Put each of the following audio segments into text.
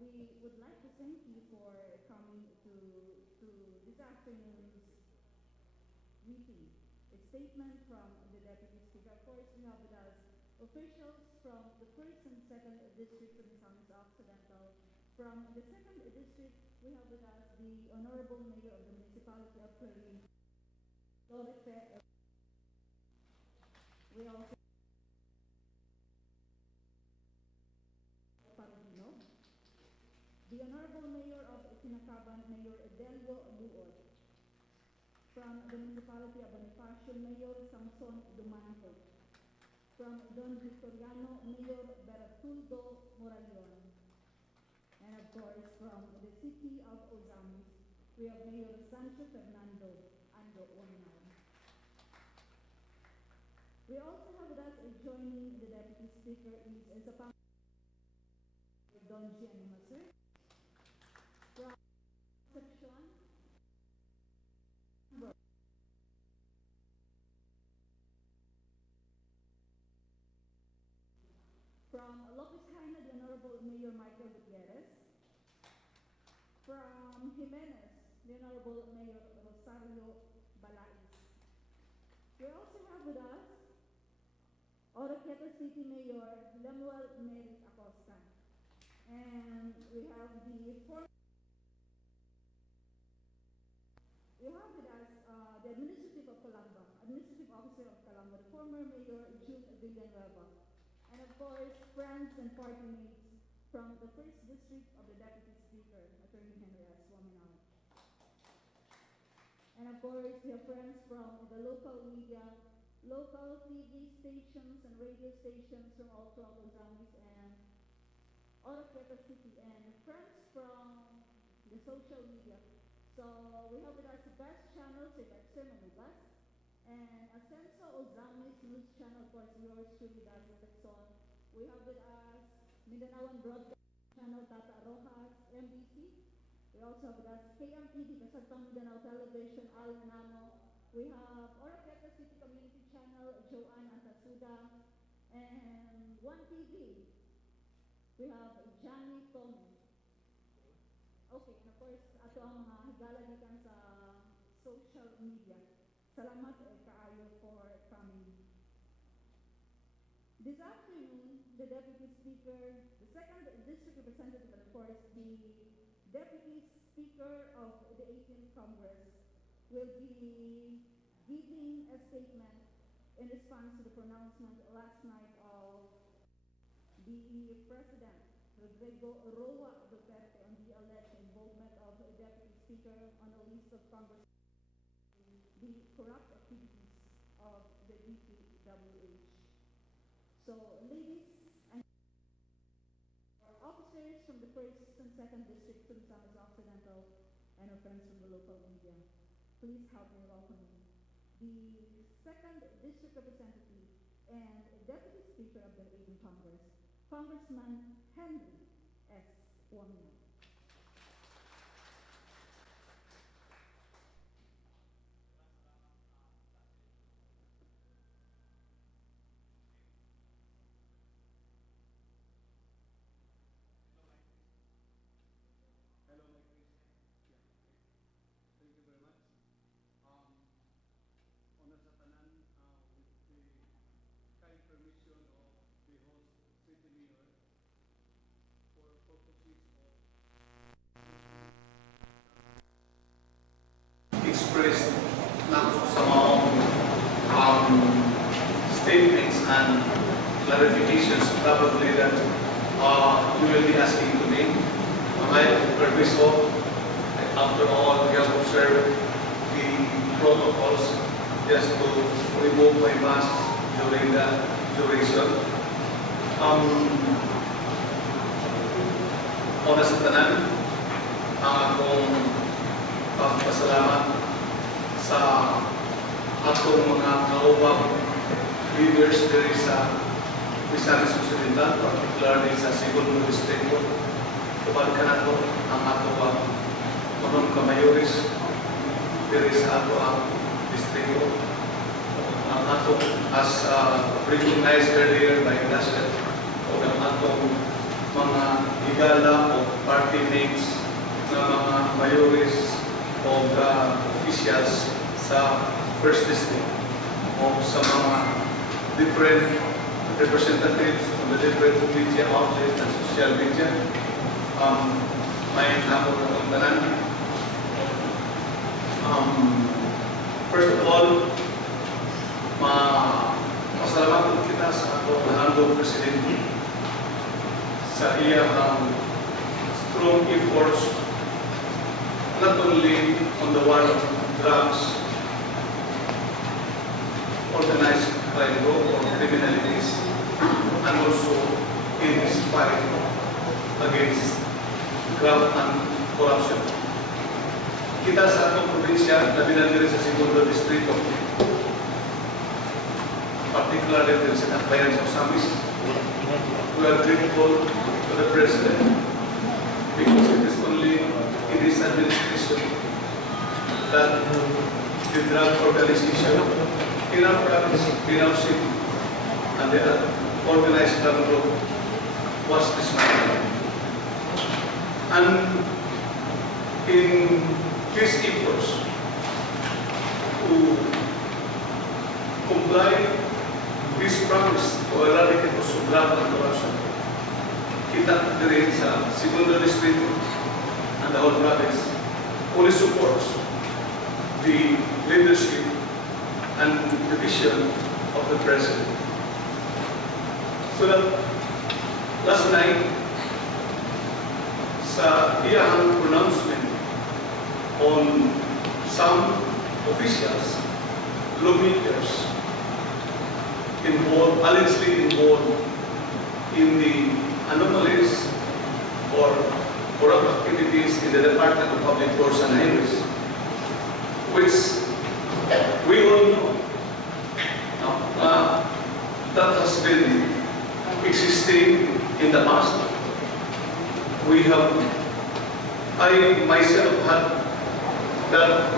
We would like to thank you for coming to this afternoon's meeting. A statement from the Deputy Speaker. Of course, we have with us officials from the 1st and 2nd Districts of Misamis Occidental. From the 2nd District, we have with us the Honorable Mayor of the Municipality of Clarin, Lorife. We also Paradino, the Honorable Mayor of Sinacaban, Mayor Delio Luod. From the Municipality of Bonifacio, Mayor Samson Dumanjo. From Don Victoriano, Mayor Bertuldo Moralion. And of course, from the City of Ozamis, we have Mayor Sancho Fernando Ando Ominao. We also have with us joining the Deputy Speaker is Zapang Don Gianni Masur. From section from Lopez Haina, the Honorable Mayor Michael Gutierrez. From Jimenez, the Honorable Mayor Rosario Balais. We also have with us Oroqueta City Mayor Lemuel Merit Acosta. And we have with us the Administrative Officer of Calamba, the former Mayor Jude Villanueva. And of course, friends and party mates from the 1st District of the Deputy Speaker, Attorney Henry S. Waminao. And of course, we have friends from the local media, local TV stations and radio stations from all throughout Ozamis and Oroqueta City, and friends from the social media. So we have with us the best channel, si Dexter Manubas, and Ascenso Ozamis News Channel, of course, yours truly, Dazzle Texon. We have with us Mindanaoan Broadcast Channel, Tata Rojas, MBC. We also have with us KMTV, Kasagtang Mindanao Television, Al Nano. We have Oroqueta City Community Channel, Joanne Antasuda, and One TV. We have Johnny Tommy. Okay, and of course, ato ang mga higala gikan sa social media. Salamat kaayo for coming. This afternoon, the Deputy Speaker, the 2nd District Representative, and of course, the Deputy Speaker of the 18th Congress will be giving a statement in response to the pronouncement last night of the President, Rodrigo Roa Duterte, on the alleged involvement of the Deputy Speaker on a list of Congress, the corrupt activities of the DPWH. So, ladies and officers from the 1st and 2nd District of Misamis Occidental, and our friends from the local media, please help me welcome the 2nd District Representative and Deputy Speaker of the 18th Congress, Congressman Henry S. Waminao. Hello, Mike. Yeah. Thank you very much. Honor sa tanan, with the kind permission of the host city mayor for purposes of express lang sa mga statements and clarifications probably that you will be asking to me. My purpose of, after all, we have observed the protocols just to remove my mask during the duration. Una sa tanan, ang akong pagpasalamat sa atong mga kaubang leaders diri sa Misamis Occidental, particularly sa Segundo Distrito. Tupad ka na ito ang ato mga kamayores diri sa ato ang distrito. Ang ato as recognized earlier by Daslet o ang atong mga higala o party mates ng mga mayores o officials sa First District o sa mga different representatives of the different media outlets and social media. May hapon na itong tanan. First of all, pasalamat kita sa ato Honorable President sa iyang strong efforts not only on the war of drugs, organized crime or criminalities, and also in his fight against graft and corruption. Kita sa atong probinsya, labi na diri sa Segundo Distrito, particularly diri sa Bayan sa Osamis, we are grateful to the President because it is only in his administration that the drug organization in our province, in our city, and the organized crime group was dismantled. And in his efforts to comply his promise to eradicate drug and corruption, kita diri sa Segundo Distrito and the whole province fully supports the leadership and the vision of the President. So that last night, sa iyang pronouncement on some officials, lawmakers, allegedly involved in the anomalies or corrupt activities in the Department of Public Works and Highways, which we all know that has been existing in the past. I myself had that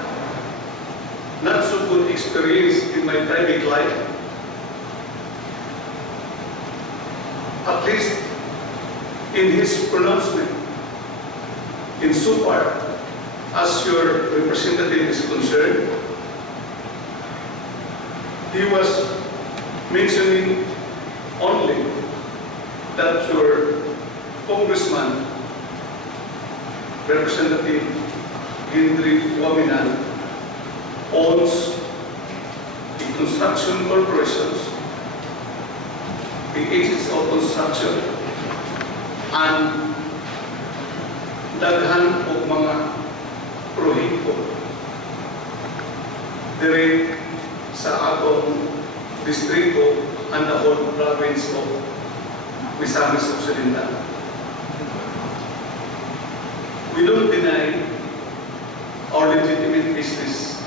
not so good experience in my private life. At least in his pronouncement, insofar as your representative is concerned, he was mentioning only that your congressman, Representative Henry Waminan, owns the construction corporations, the agents of construction, and daghan o mga proyekto diri sa atong distrito and the whole province of Misamis Occidental. We don't deny our legitimate business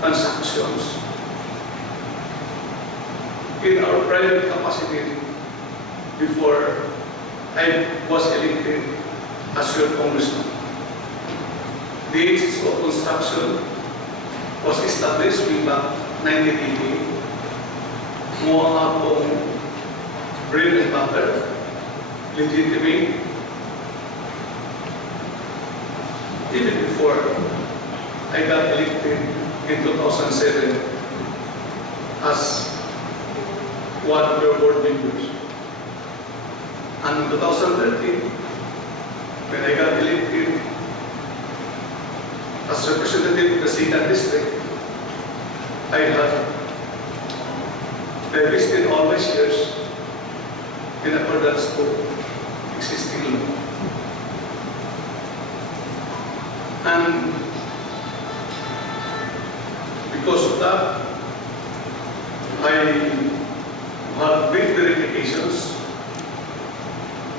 transactions in our private capacity before I was elected as your congressman. The agency of construction was established way back 1980. Mo atong bread and butter, legitimate. Even before I got elected in 2007 as one of your board members. And in 2013, when I got elected as representative of the Second District, I had divested all my shares in accordance to existing law. And because of that, I had big verifications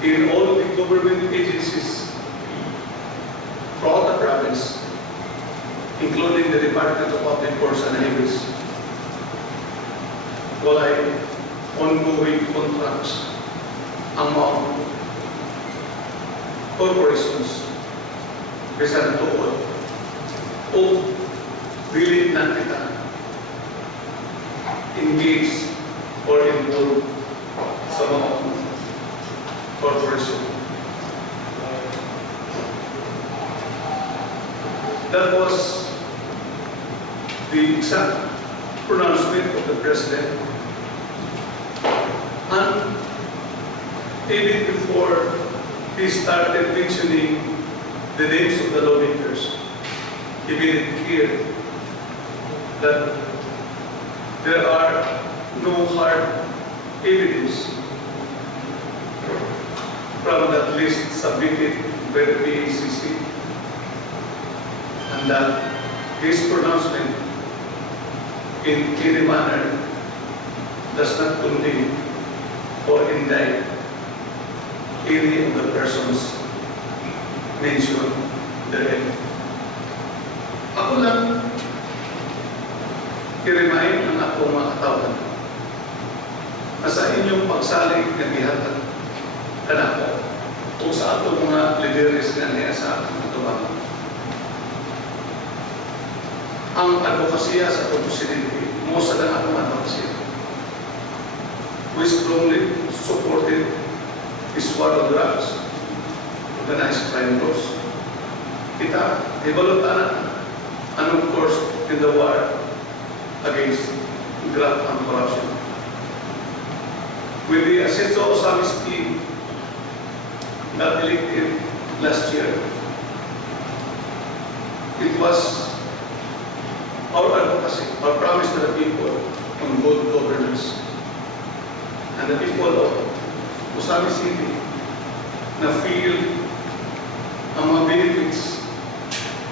in all the government agencies throughout the province, including the Department of Public Works and Highways, while ongoing contracts among corporations bisan tuod o dili na kita engage or involved sa mga exact pronouncement of the President. And even before he started mentioning the names of the lawmakers, he made it clear that there are no hard evidence from that list submitted by the PACC, and that his pronouncement in any manner does not condemn or indict any of the persons mentioned therein. Ako lang i-remind ang akong mga katawan na sa inyong pagsalig na gihatag kanako o sa atong mga lideres nga niya sa atong katubangan. Ang advokasya sa atong presidente, mo sa lang atong advokasya. We strongly supported this war on drugs, organized crime groups. Kita, ibalutan anong course in the war against graft and corruption. With the Ascenso Osamis team that elected last year, it was our advocacy, our promise to the people on good governance. And the people of Osamis City na feel ang mga benefits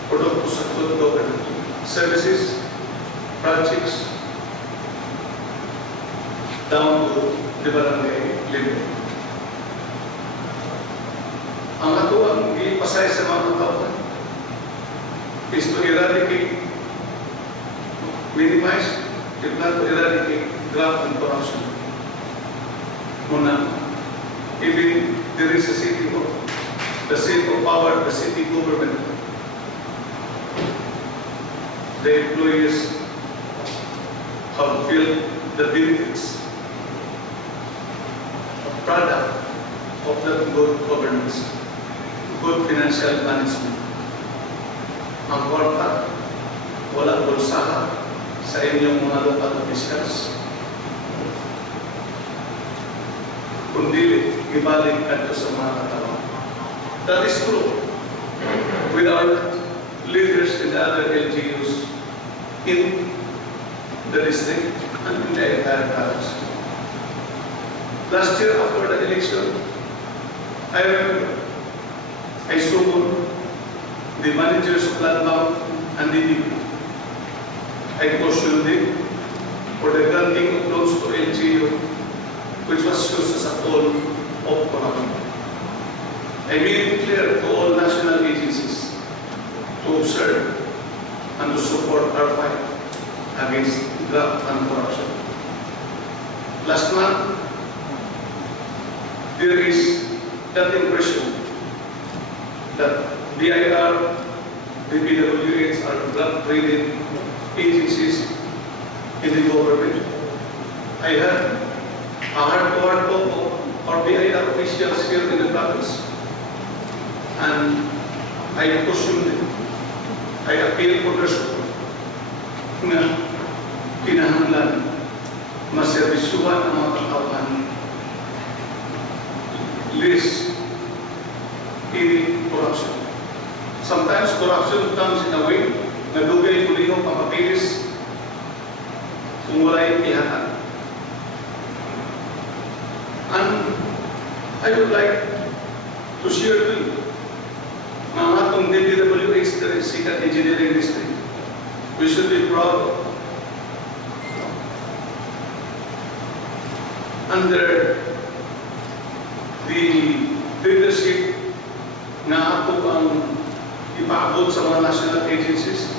produkto sa good governance, services, projects, down to the barangay level. Ang ato ang ipasay sa mga tao is to eradicate, minimize, if not to eradicate, graft and corruption. Muna, even there is a city of the seat of power, the city government, the employees have felt the benefits of product of that good governance, good financial management. Ang kwarta, wala bulsaha sa inyong mga local officials, kundi ibalik adto sa mga katawan. That is true with our leaders in the other LGUs in the district and in the entire province. Last year after the election, I remember I summoned the managers of Landmark and DDP. I cautioned them for the granting of loans to LGU, which was used as a tool of corruption. I made it clear to all national agencies to observe and to support our fight against graft and corruption. Last month, there is that impression that BIR, the PWH are graft-rated agencies in the government. I had a heart-to-heart talk of our BIR officials here in the province, and I cautioned them. I appeal for their support na kinahanglan maserbisyuhan ang mga katawan less in corruption. Sometimes corruption comes in a way na dugay kulihong papapilis kung wala'y ihatag. And I would like to share with you mga atong DPWH, the Sikat Engineering District. We should be proud. Under the leadership na ako ang ipaabot sa mga national agencies,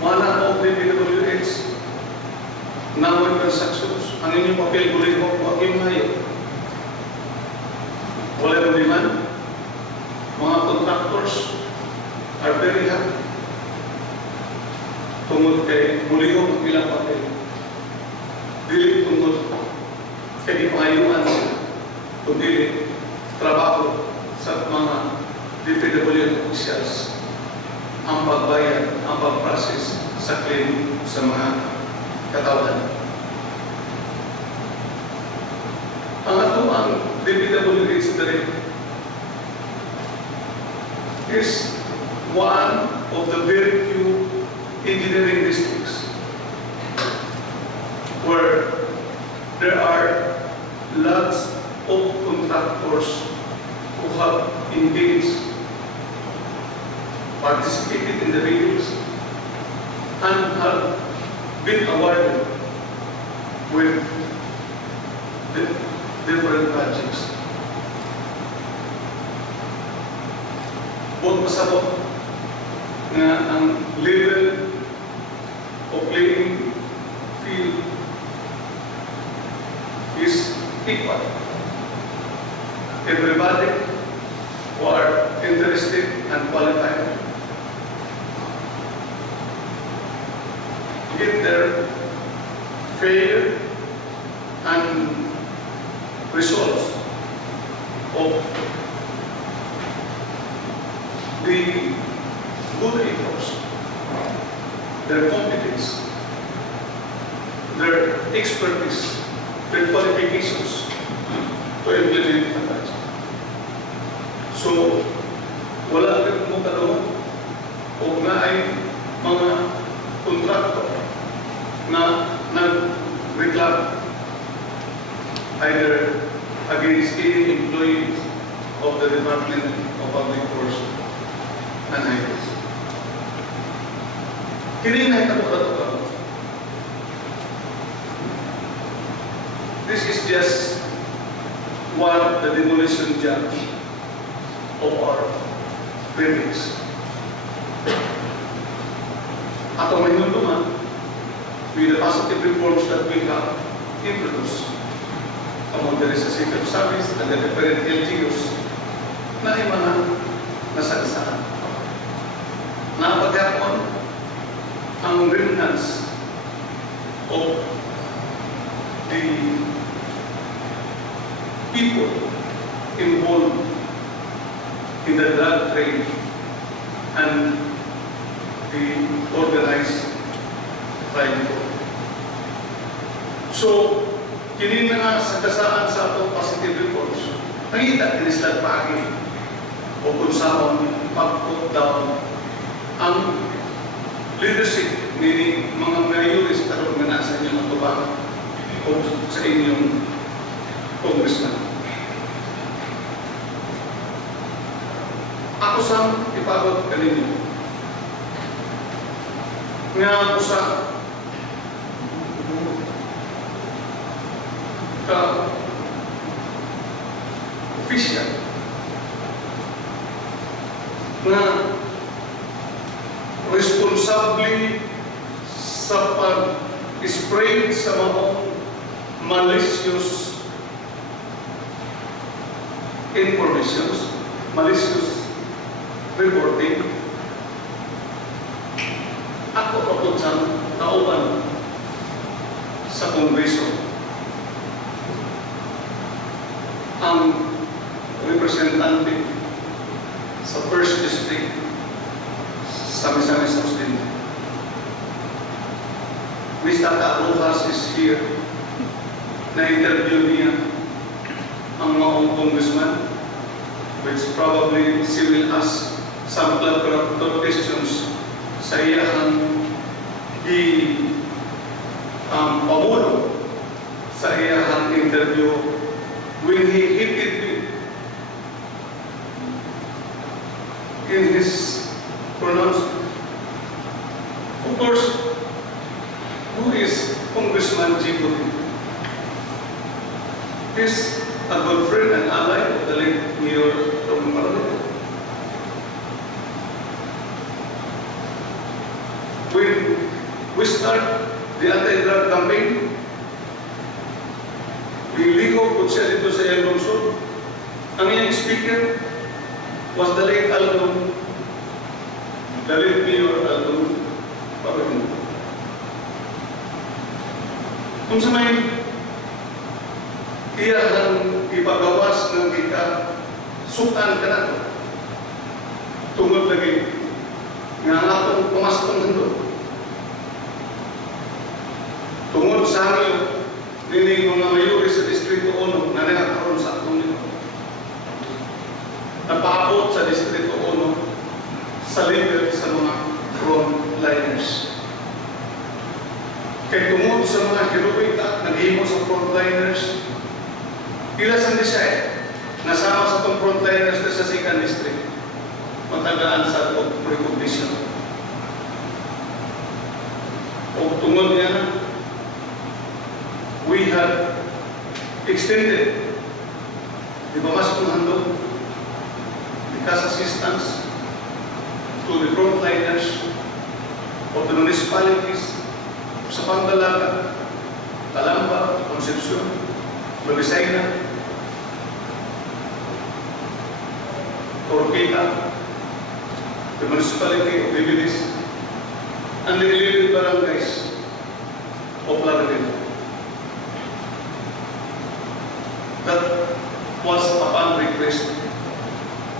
mga of DPWH, naway transactions, ang inyong papel gulit mo, huwag yung ngayon. Wala yung demand. Mga contractors are very happy. Tungod kay mulihong ang ilang papel. Dili tungod kay di pangayuan sila. Kundi trabaho sa mga DPWH officials ang pagbayad, ang pag-process sa claim sa mga katawan. Ang ato ang DPWH direct is one of the very few engineering districts where there are lots of contractors who have engaged, participated in the bids, and have been awarded with the different projects. Huwag masabot na ang level of playing field is equal. Everybody who are interested and qualified get their fair and results of the good efforts, their competence, their expertise, their qualifications to implement the budget. So, wala rin mo karoon o nga ay mga kontrakto na nag-reclam either against any employees of the Department of Public Works and Highways. Kini na ito ka. This is just one of the demolition jobs of our buildings. At ang may naman, with the positive reforms that we have introduced among the City of Service and the different LGUs na ay mga nasagsahan. Napagkakon ang remnants of the people involved in the drug trade and the organized crime. So, kini na nga sa kasaan sa atong positive reports, nakita din sila pagi o kung saan pag-put down ang leadership ni mga mayores karoon nga nasa inyong matubang o sa inyong congressman. Ako sang ipagod kaninyo nga ako sa official na responsable sa pag-spread sa mga malicious informations, malicious reporting. Ako kapag sa tauhan sa Kongreso ang representante sa First District sa Misamis Muslim. Mr. Rojas is here. Na-interview niya ang mga congressman, which probably she will ask some collaborative questions sa iyang pamulo sa iyang interview when he hinted me in his pronouncement. Of course, who is Congressman G. Putin? He's a good friend and ally of the late Mayor Tom Marlon. When we start the anti-drug campaign, niligo po siya dito sa iyang lungsod. Ang iyang speaker was the late Aldon, the late Mayor Aldon Pablo. Kung sa may iyang ipagawas ng kita, sukan ka na ito. Tungkol lagi nga ang atong pumasok ng mundo. Tungod sa hangyo, nining mga mayuri sa Distrito 1 na nakakaroon sa atong nito. Napaabot sa Distrito 1 sa level sa mga frontliners. Kaya tungod sa mga heroika naghimo sa frontliners, pila sa Bisaya, nasama sa itong frontliners na sa 2nd District, matagaan sa itong recognition. O tungod niya, we have extended the Pamaskong Handog, the cash assistance to the frontliners of the municipalities sa Pangdalaga, Calamba, Concepcion, Loisaina, Oroqueta, the municipality of Bibilis, and the 11 barangays of Laredo. That was upon request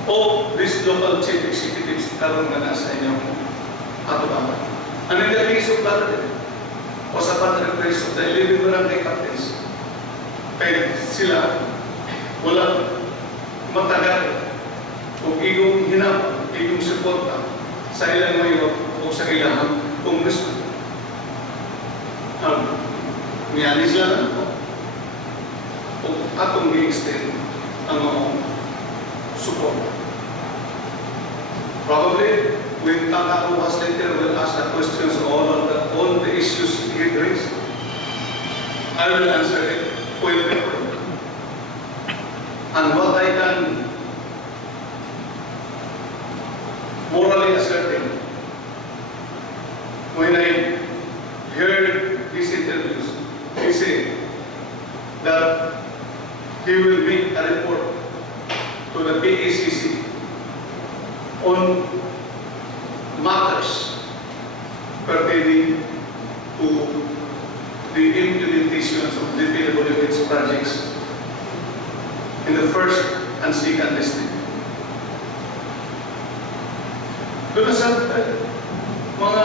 of these local chief executives karon nga nasa inyong atubang. And in the case of Laredo, was upon request of the 11 barangay captains. Kaya sila wala matagal kung iyong hinap, iyong suporta sa ilang mayor o sa ilang congressman. Niyali sila na po. O atong i-extend ang mga support. Probably, when Tangako was later will ask the questions on all the issues he brings, I will answer it point by point. And what I can morally ascertain when I heard his interviews, he said that he will make a report to the PACC on matters pertaining to the implementations of the PWH projects in the 1st and 2nd District. Doon sa mga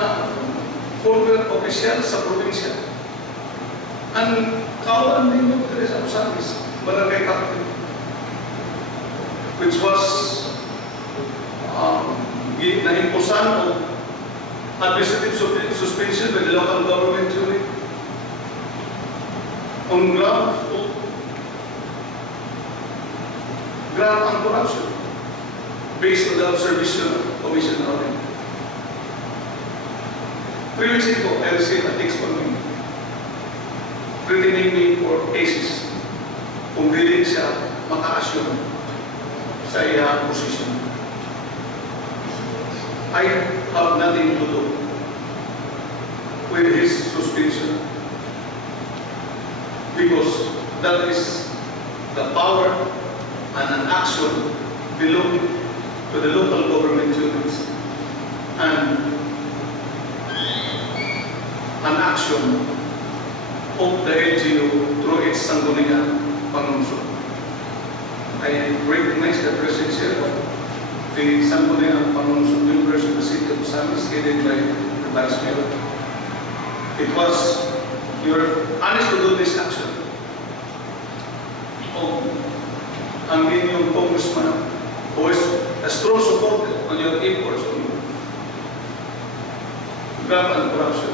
former official sa probinsya, ang kawan din yung Teresa Osamis, barangay captain, which was na-imposan o administrative suspension by the local government unit on grounds of graft and corruption based on the observation of Commission Audit. 3 weeks ago, I received a text from him threatening me for cases kung hindi siya maka-assume sa iyang position. I have nothing to do with his suspension because that is the power and an action belonging to the local government units and an action of the LGU through its Sangguniang Pangunsod. I recognize the presence here of the Sangguniang Pangunsod members of the city of Osamis, headed by the Vice Mayor. It was your honest to do this action of ang inyong congressman who is a strong supporter on your efforts on graft and corruption.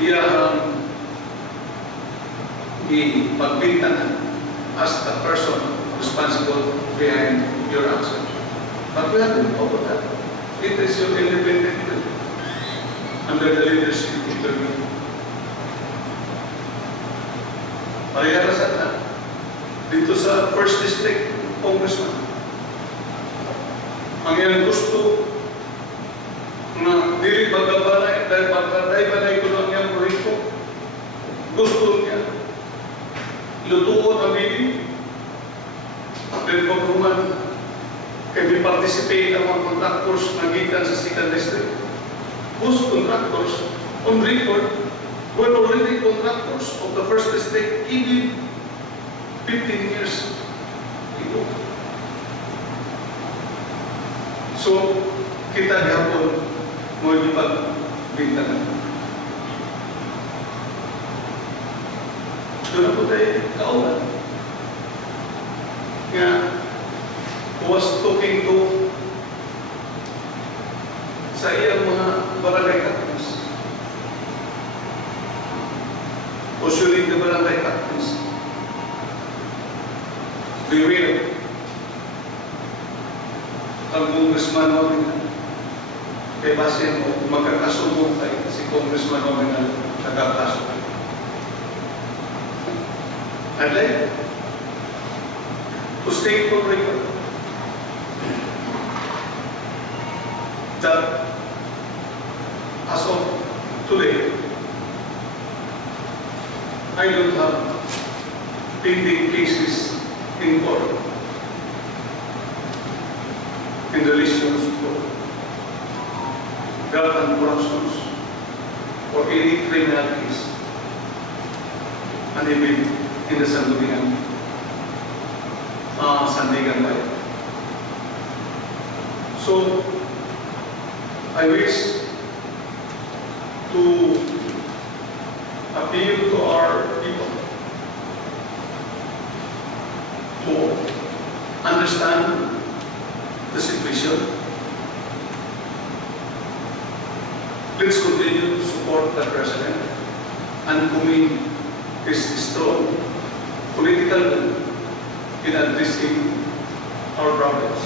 Iyang ipagbintangan as the person responsible behind your action. But we have to over that. It is your independent will under the leadership of the group. Pareharasan na dito sa 1st District Congressman. Ang iyang gusto na dili magkabalay dahil magkatay-balay ko lang iyang proyekto. Gusto niya lutuon ang bili then pagkuman kaya participate ang mga contractors na gitan sa 2nd District. Whose contractors on record were already contractors of the 1st District even 15 years ago. So, kita gihapon mo ipagbintangan. Doon po tayo kaulan. Nga, who was talking to sa iyang mga barangay captains. Usually the barangay captains. We will. Ang Congressman Nominal. Kaya basin mo, magkakasumbong tayo si Congressman Nominal nagkakaso. I'd like to state for record that as of today, I don't have pending cases in court in relation to graft and corruptions or any criminal case, and even in the Sandigan Bayan. So, I wish to appeal to our people to understand the situation. Let's continue to support the President and commit his strong political will in addressing our problems.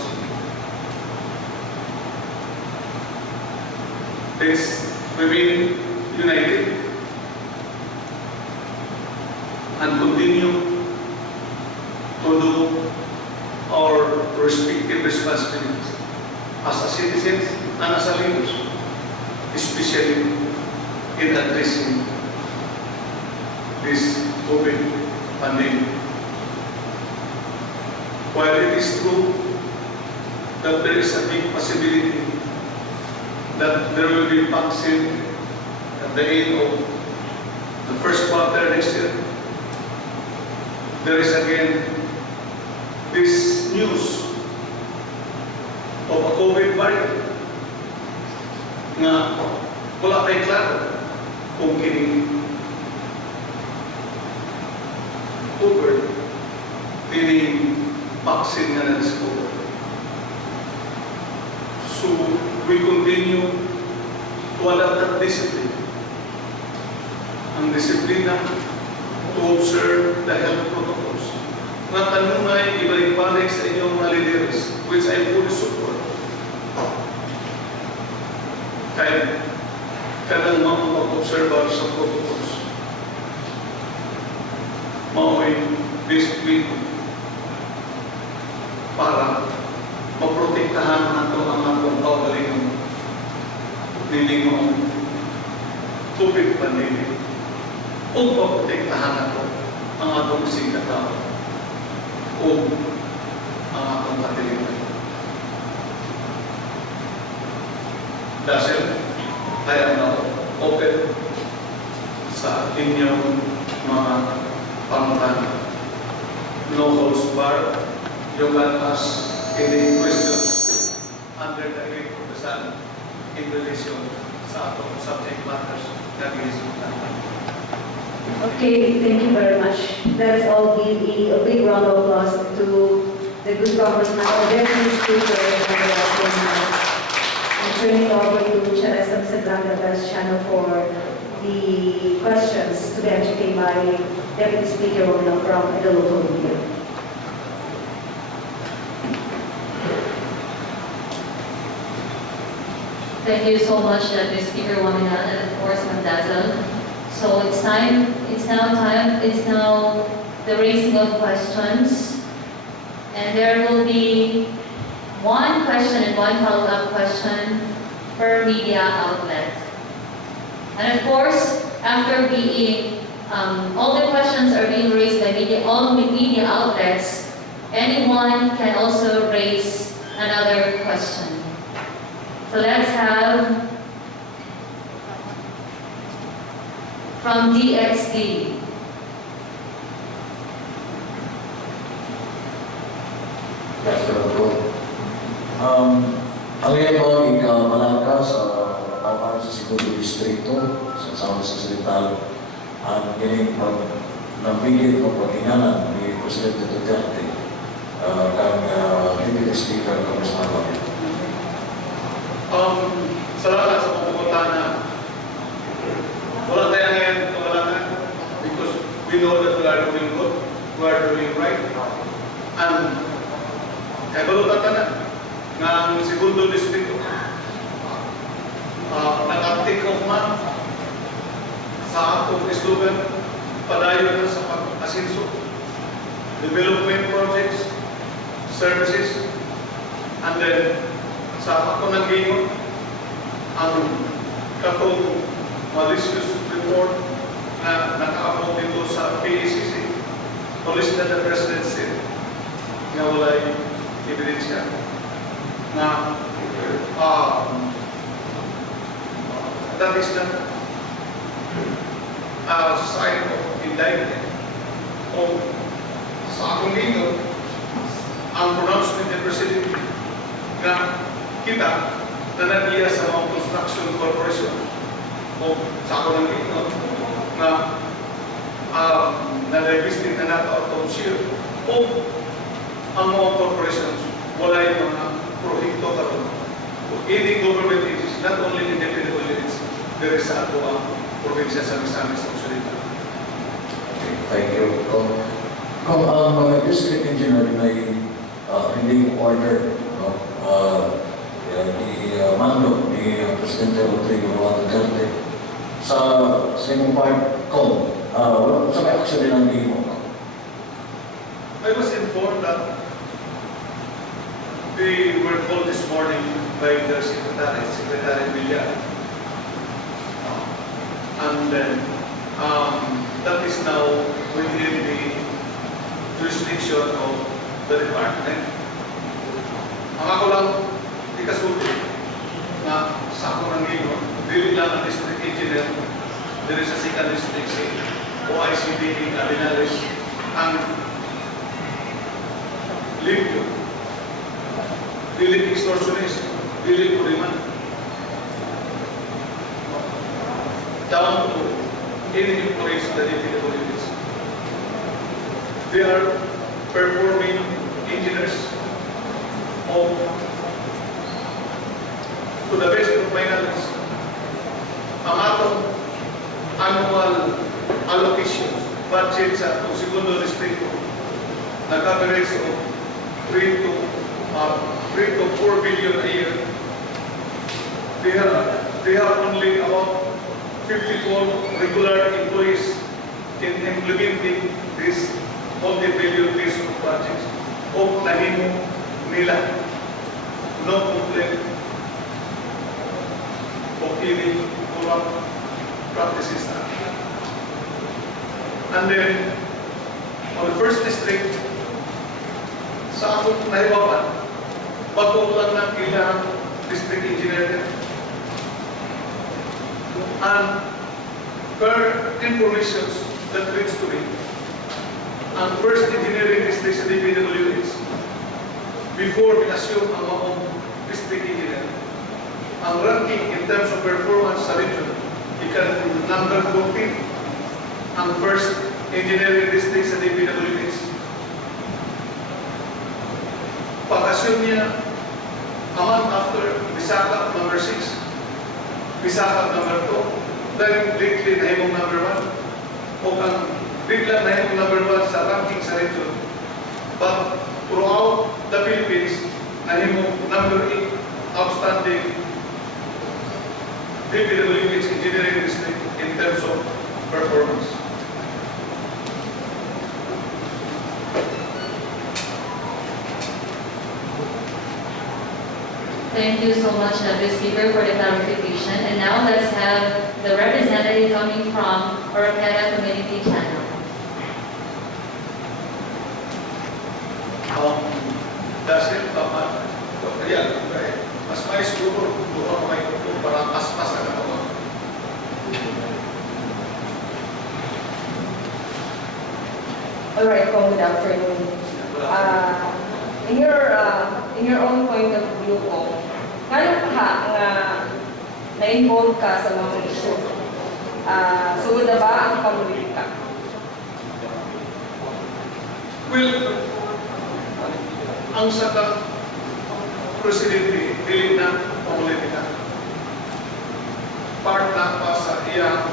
Let's remain united and continue to do our respective responsibilities as a citizens and as a leaders, especially in addressing this COVID pandemic. While it is true that there is a big possibility that there will be vaccine at the end of the first quarter next year, there is again this news of a COVID variant na wala tayo klaro kung kining COVID tining vaccine na na-discover. So, we continue to adapt that discipline. Ang disiplina to observe the health protocols. Nga kanunay, ibalik-balik sa inyong mga leaders, which I fully support. Kaya, kanang mga mag-observe sa protocols. Mao'y discipline para maprotektahan nato ang atong kaugalingon nilingong COVID pandemic o maprotektahan nato ang atong singkatao o ang atong katiliman. Dahil I am now open sa inyong mga pangutan. No holds barred. You can ask any questions under the head of the sun in relation sa atong subject matters na ginisiptan. Okay, thank you very much. Let's all give a big round of applause to the good congressman, our very good speaker, and turn it over to Chair Sabsagranda Channel for the questions to be entertained by Deputy Speaker Romano from the local media. Thank you so much, Deputy Speaker Wamina, and of course, Mandazal. So it's now the raising of questions. And there will be one question and one follow-up question per media outlet. And of course, after all the questions are being raised by all media outlets, anyone can also raise another question. So let's have from DXD. Yes, Sir. Ang iyong malaka sa Pagpapang sa Segundo Distrito, sa South Occidental, ang galing nabigyan ng paghinganan ni Presidente Duterte kang Deputy Speaker Congressman Baguio. Salamat sa pagpupunta na wala tayo ngayon kawalangan because we know that we are doing good, we are doing right. And kaya balutatan na ng segundo distrito nag-uptake of month sa atong slogan padayon na sa pag-asinso, development projects, services, and then sa ako ng gingon ang katong malicious report na nakaabot dito sa PACC, Police that the President said nga walay ebidensya na that is not a sign of indictment. O sa akong gingon, ang pronouncement ni President na kita na nag-iya sa mga construction corporation o sa ako ng gingon na na-register na nato atong share o ang mga corporations wala yung mga prohekto karon. Any government agency, not only independent units, there is sa ato ang probinsya sa Misamis sa Occidental. Thank you. Kung ang mga district engineer ay hindi order, no, mando ni Presidente Rodrigo Duterte sa imong part, kung wala sa may action din ang gimo. I was informed that they were called this morning by the Secretary Villar. And then that is now within the jurisdiction of the department. Ang ako lang ikasulti na sa ako ng gingon, dili lang ang district engineer, there is a second district sa OICD Arenales, ang limpyo, dili extortionist, dili kuriman. Down to any employees that they did units. They are performing engineers of, to the best of my knowledge, ang atong annual allocations, budget sa atong segundo distrito, nag-average of 3 to 4 billion a year. They have only about 54 regular employees in implementing this multi-billion peso projects. O nahimo nila no complaint of any corrupt practices. And then, on the first district, sa akong nahiwapan, bago lang na kailangan district engineer. And per information that reads to me, ang first engineering district sa DPWH, before we assume ang mga district engineer, ang ranking in terms of performance sa region, ikan number 14, ang first engineering district sa DPWH. Pag-assume niya, a month after Bisaka number 6, Bisaka number 2, then lately nahimong number 1, o kang bigla nahimong number 1 sa ranking sa region. But throughout the Philippines, nahimong number 8 outstanding DPWH engineering district in terms of performance. Thank you so much, Deputy Speaker, for the clarification. And now let's have the representative coming from Oroqueta Community Channel. Dahil ayan, mas may siguro doon may para paspas na ako. Alright, good afternoon. In your own point of view po, ngayong ka nga na-involve ka sa mga issue, sugod na ba ang pamulitika? Will, ang sa presidente, dili na politika. Part na pa sa iya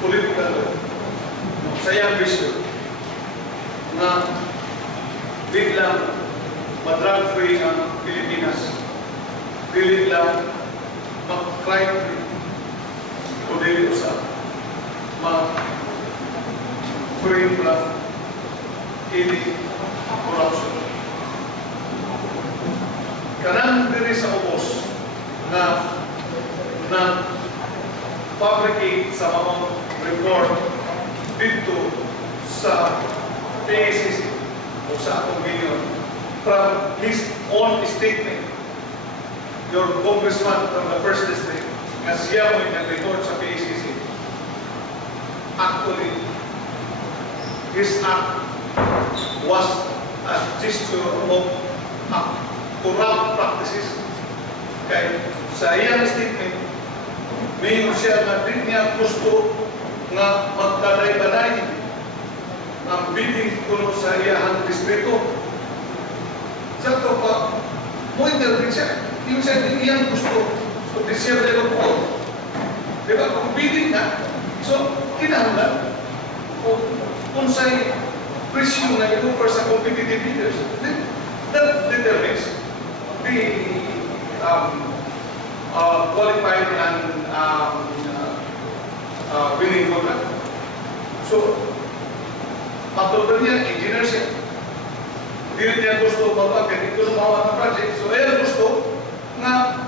political, sa iyang vision na biglang ma-drug free ang Pilipinas. Dili lang mag-crime free o dili usa ma-free lang ini corruption. Kanang diri sa ubos na fabricate sa mga report dito sa PACC o sa atong million from his own statement, your congressman from the first district, nga siya mo nag-report sa PACC. Actually, his act was a gesture of corrupt practices. Kaya sa iyang statement, mayroon siya na din niya gusto nga magkaday-baday ang bidding kuno sa iyang distrito. Sakto pa, mo interpret siya. Yung sa iyang gusto, so December po. Diba? Kung bidding na, so kinahanglan. Kung sa'y presyo na i-offer sa competitive bidders, that determines the qualified and winning contract. So, patol niya, engineer siya. Hindi niya gusto magpagkat ito lumawa ng project. So, ayaw gusto na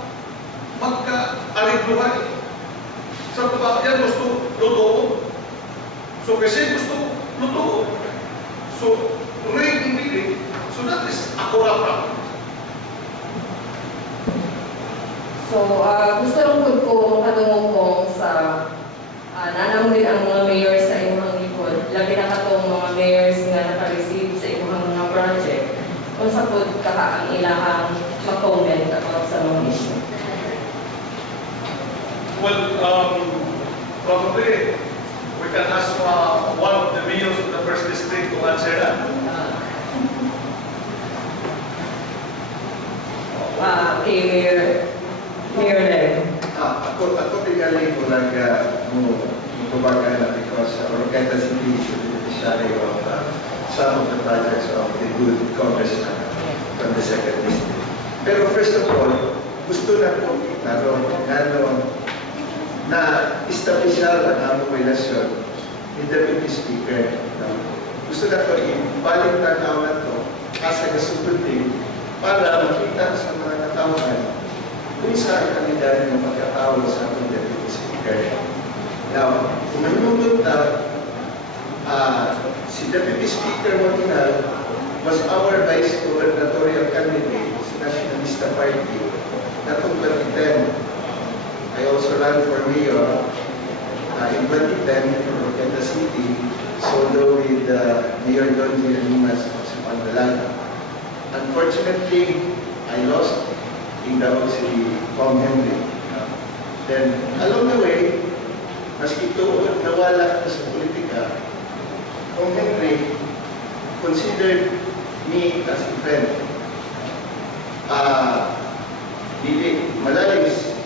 magka-arigluhan. So, yan gusto luto. So, kasi gusto luto. So, rigging bidding. So, that is a corrupt practice. So, gusto lang ko katungong kong sa nanamon din ang mga mayor sa imong likod. Labi na katong mga mayors nga naka-receive sa imong mga project. Kung sa pod ang ilahang mag-comment about sa mga issue. Well, probably we can ask one of the mayors of the first district to answer that. Okay, Mayor Lem. Ako tingali ko lang kumbaga na because Oroqueta City is the beneficiary of some of the projects of the good congressman from the second district. Pero first of all, gusto na ko na establisyal ang among relasyon ni Deputy Speaker. Gusto na ko ibalik tanaw na to as a kasubutin para makita sa mga natawan kung saan kanila ng pagkatawag sa ating Deputy Speaker. Now, kung nanunod na si Deputy Speaker Motinal was our vice gubernatorial candidate sa Nationalista Party na 2010. I also ran for mayor in 2010 for Oroqueta City, solo with Mayor Don Limas sa Pandalaga. Unfortunately, I lost in si Pong Henry. Then, along the way, maski ito nawala sa politika, Pong Henry considered me as a friend. Dili malalis,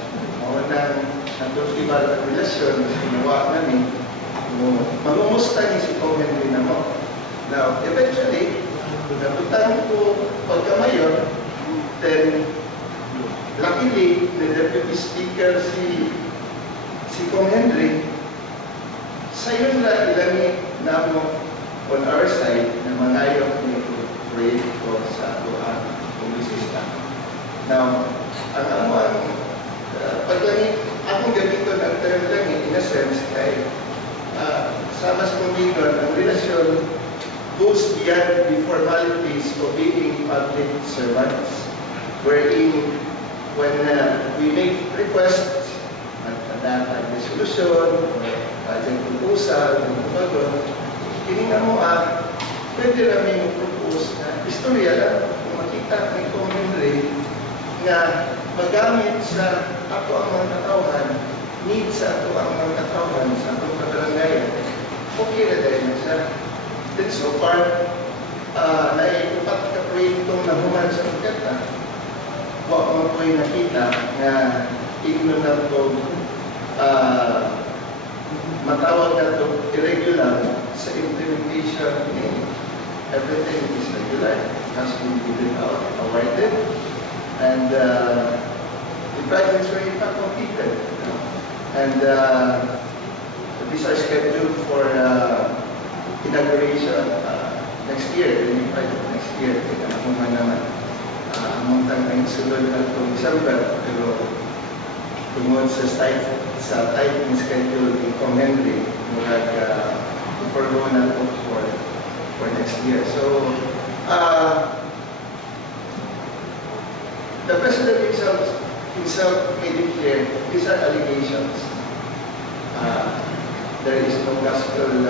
maunang natutibal ang relasyon na ginawa namin. Mangumusta ni si Pong Henry na mo. Now, eventually, napuntahan ko pagka-mayor, then luckily, the Deputy Speaker si Pong Henry, sayon na ilangi na mo on our side na manayok ni proyekto sa ating publisista. Now, ang amang paglangi, akong gamito ng term langi, in a sense, ay sa mas kumigon, ang relasyon goes beyond the formalities of being public servants, wherein when we make requests, magpadatag resolution, project proposal, kini nga mo pwede namin propose na istorya lang kung makita ni Pong Henry nga magamit sa ato ang mga katawhan, need sa ato ang mga katawhan sa atong kabarangayan, okay na dahil na siya. Then so far, naikupat ka proyektong nahuman sa pagkata, wa mo ko'y nakita nga igno na ito matawag na ito irregular sa implementation ni everything is regular. It has been given out, awarded, and the projects were in fact completed. And these are scheduled for inauguration next year, the new project next year. Kaya nakuha naman ang tang ay sunod na itong December, pero tungod sa typing schedule ni Kong Henry, murag forgo na ito for next year. So, the President himself made it clear, these are allegations. There is no gospel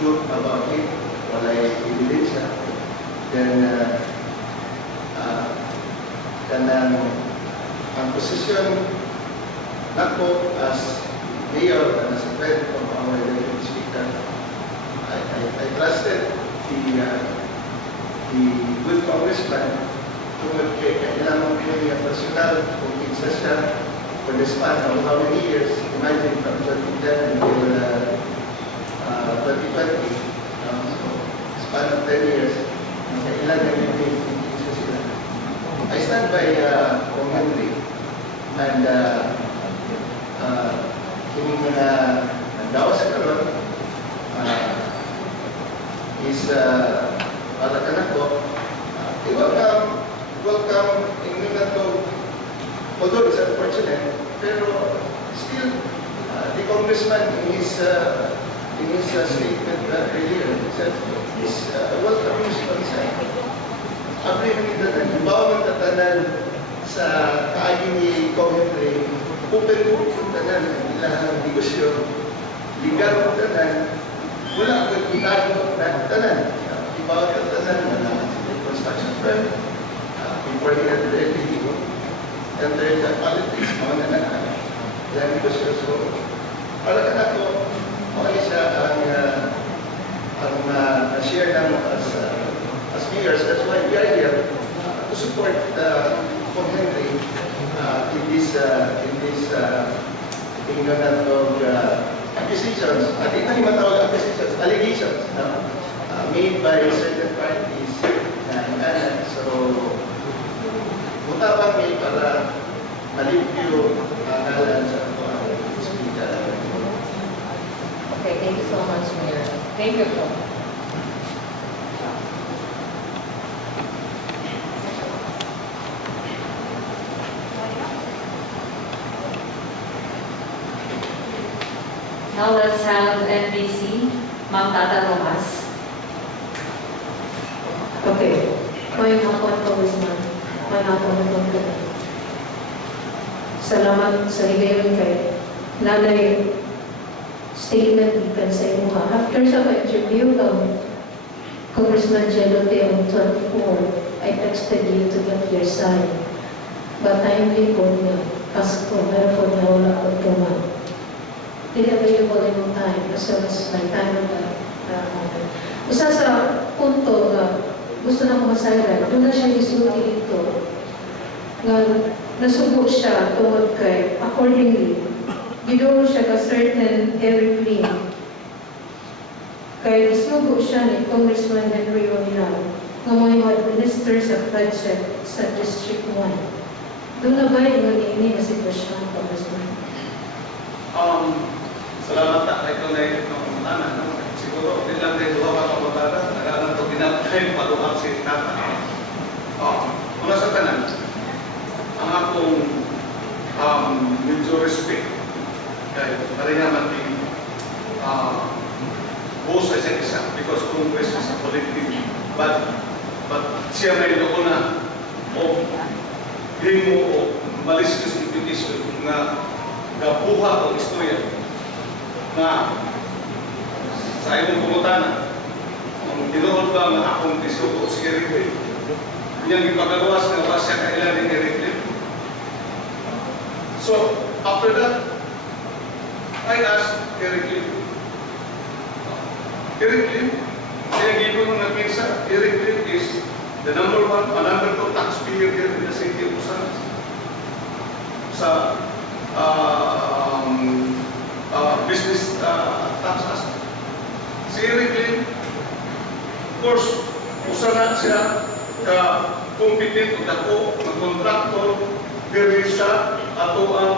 truth about it. Walay evidence. Then, ang posisyon nako as mayor and as a friend of our deputy speaker, I trusted the good congressman tungkol kay kailangan pinili ang personal kung kinsa siya for the span of how many years. Imagine from 2010 until 2020, so span of 10 years, kailangan pinili kung kinsa sila. I stand by Kong Henry and kung nagawa sa karon is para ka na po, welcome in na to, although it's unfortunate, pero still the congressman in his statement earlier said is welcome his concern. Abri nang itanan, ibaw ng tatanan sa kaagi ni Kong Henry, open yung tanan, ilang negosyo, legal yung tanan, wala akong itago na tanan. Ibaw ng tanan na construction firm, before he had entered the politics, mga nananahan, ilang negosyo. So, para ka na ito, mga siya ang na-share namin as mayors. That's why we are here to support Kong Henry in this tingnan of accusations. At ito yung matawag accusations, allegations made by certain parties na so mutabang may para malipyo ngalan sa speaker. Okay, thank you so much, Mayor. Thank you po. Now let's have NBC, Ma'am Tata Rojas. Okay. May hapon po, Wisman. May hapon na po. Salamat sa higayon kay nanay statement ikan sa imo ha. After sa pa-interview Congressman Jelote on 24, I texted you to get your sign. But timely po niya. Pasko, meron po na wala po kaman. Hindi available in time as well as my time Usa sa punto na gusto na ko masayran, doon na siya isulti dito nga nasubo siya tungod kay accordingly gidoon siya ka certain heavy claim kay nasubo siya ni Congressman Henry Ominal nga mo administer sa budget sa District 1. Doon na ba yung ini na sitwasyon, Congressman? Salamat na ito na itong tanan. Siguro, nilang na ito mga kababaran, nag-aaral ito ginapay paluhap si Tata. Mga sa tanan, ang akong medyo respect kay parehaman din both sa isa't isa because Congress is a collective. But siya may doon na o himo o malicious implication na gabuha o istorya na sa imong pumutana, ang tinuod ba nga akong tisuko si Eric Lim? Inyang ipagagawas na ba siya kailan ni Eric Lim? So, after that, I asked Eric Lim. Eric Lim, siya gibo nung nagpinsa, Eric Lim is the number two taxpayer here in the city of Busan. Sa business tax asset. Si Eric Lim, of course, usa na siya ka-competent o dako, mag-contractor, diri sa ato ang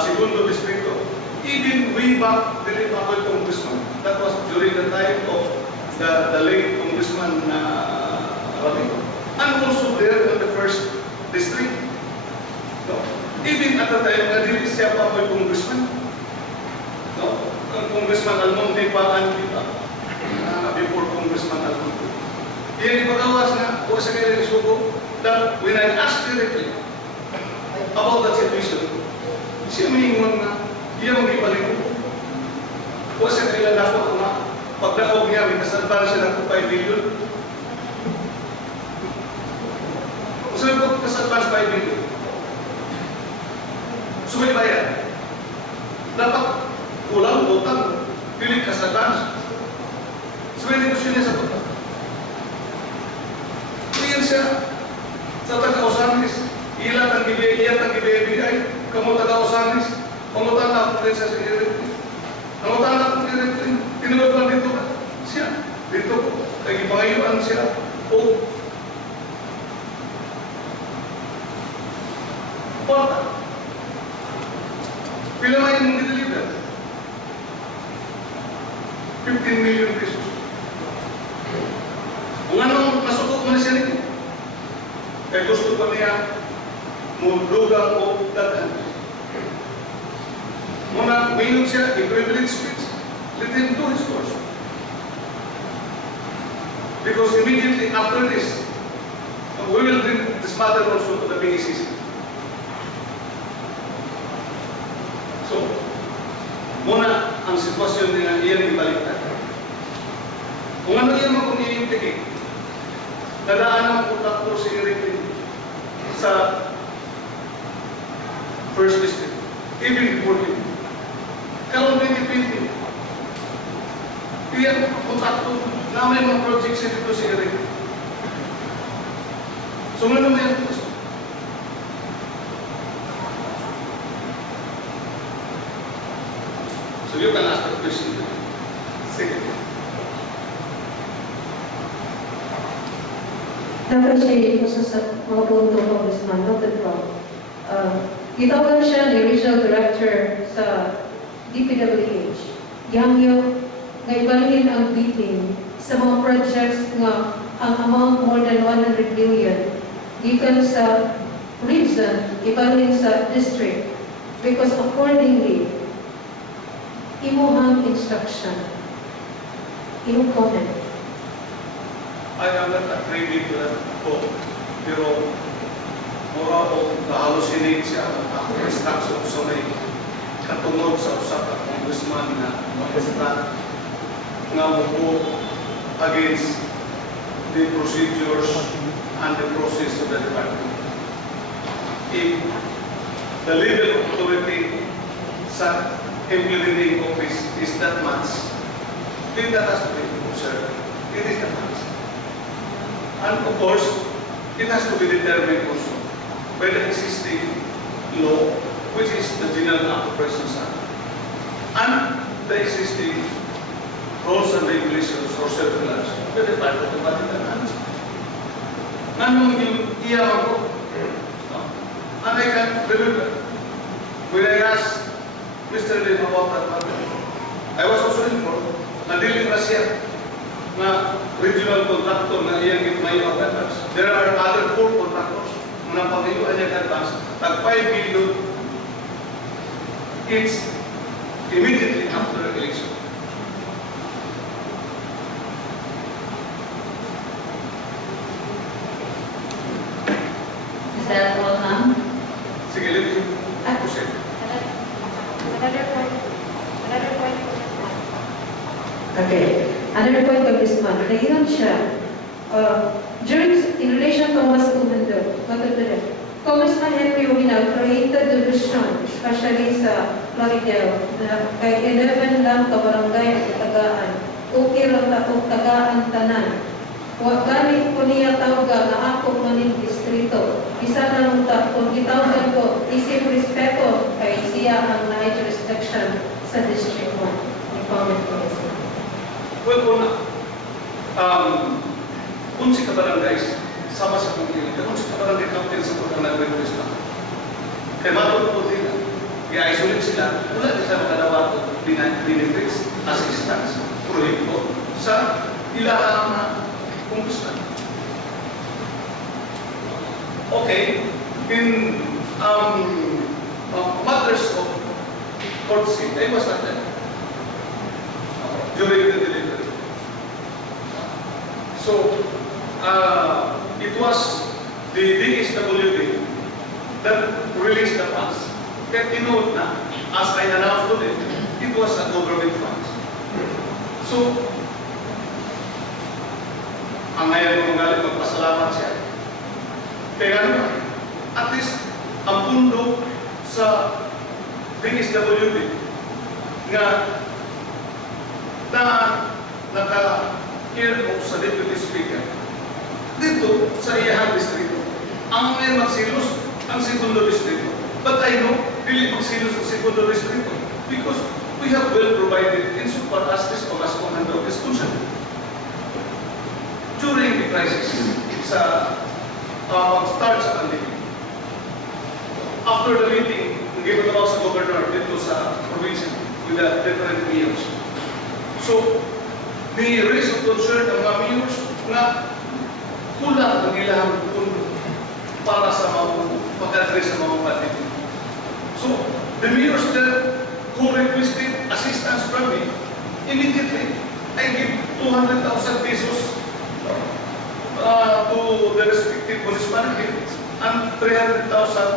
segundo distrito. Even way back, dili pa ako congressman. That was during the time of the late Congressman Ramiro. And also there in the first district. No? Even at the time na dili siya pa ako congressman. No? Ang Congressman Almonte pa ang kita. Before Congressman Almonte. Iyan ipagawas na o sa kanya sugo that when I asked directly about that situation, siya mingon na iya mag-ibalik ko. O sa kilala ko na pagdakog niya, may kasalban siya ng 5 billion. O sa ko kasalban 5 billion. Sumaybayan. Dapat kulang, utang, piling kasalban. Sumaybayan niya sa utang. Iyan siya sa taga-Osanis. Ilan ang ibigay, kamu taga-Osanis. Pangutan na ako rin sa Eric Lim. Pangutan na ako rin Eric Lim. Tinulog dito ka. Siya. Dito ko. Nagipangayuan siya. O. Porta. Pila may mong deliver? 15 million pesos. Kung anong nasuko mo na siya nito? Kaya gusto pa niya mulugang o daghan. Muna, mayroon siya, i-privilege speech. Let him do his course. Because immediately after this, we will bring this matter also to the PACC. So, muna, ang sitwasyon nila, iyan ibaliktad. Kung ano yan kung iyon tigil, nadaan ang kontakto si Eric Lim sa first district, even before him. Kalau 2020, iyan kontakto na may mga projects dito si Eric. So, ano na yan? So, you can ask the question. Sige. Dapat siya ito sa mga punto ko, Congressman, noted po. Itawagan siya ni Regional Director sa DPWH. Yangyo, nga ibalhin ang briefing sa mga projects nga ang amount more than 100 billion given sa region, ibalhin sa district. Because accordingly, imuhang instruction. Iyong comment. I am not privy to that po. Pero, mura o na-hallucinate siya ang instruction sa may katungod sa usap at congressman na mag-start nga mo against the procedures and the process of the department. If the level of authority sa implementing office is that much, then that has to be observed. It is that much. And of course, it has to be determined also by the existing law, which is the General Appropriations Act, and the existing rules and regulations or circulars of the Department of Budget and Finance. Nanong yung iyaw ko, and I can remember, when I asked Mr. Lim about that matter, I was also informed na dili na siya na regional contractor na iyang may advance. There are other 4 contractors na pangayuan niya advance, tag 5 billion each immediately after the election. Is that all, ma'am? Sige, let me proceed. Okay. Another point of this man, nailan siya. In relation to Thomas Kumando, Congressman Henry Uminal created division, especially sa Plaridel, na kay 11 lang kabarangay at tagaan. Okay lang na itong tagaan tanan. Wa gani ko niya tawga nga ako maning distrito. Isa na unta kung gitawgan ko isip respeto kay siya ang naay jurisdiction sa District 1. May comment ko isa. Well, una, kung si kabarangays, sama sa pagkili, kung si kabarangay captain sa pagkakalagbay na, kaya matulog po din, i-isolate sila, wala din sa makalawa ko, benefits, assistance, proyekto, sa ilang kumusta. Okay, in matters of courtesy, I was not there during the delivery. So, it was the DSWD that released the funds. Kaya tinood na, as I announced today, it was a government funds. So, ang ngayon mga magpasalamat siya. Kaya naman, at least, ang pundo sa DSWD nga na naka-care of sa Deputy Speaker dito sa iyahang distrito. Ang ngayon magsilos, ang segundo distrito. But I know, really magsilos ang segundo distrito because we have well provided insofar as this Tomas Commander is concerned. During the crisis sa start sa pandemic, after the meeting, given about sa governor dito sa provincia with the different mayors. So, may raise of concern ang mga mayors na kulang ang ilang pundo para sa mga pag-address sa mga pandemic. So, the mayors there who requested assistance from me, immediately, I give 200,000 pesos to the respective municipalities and 300,000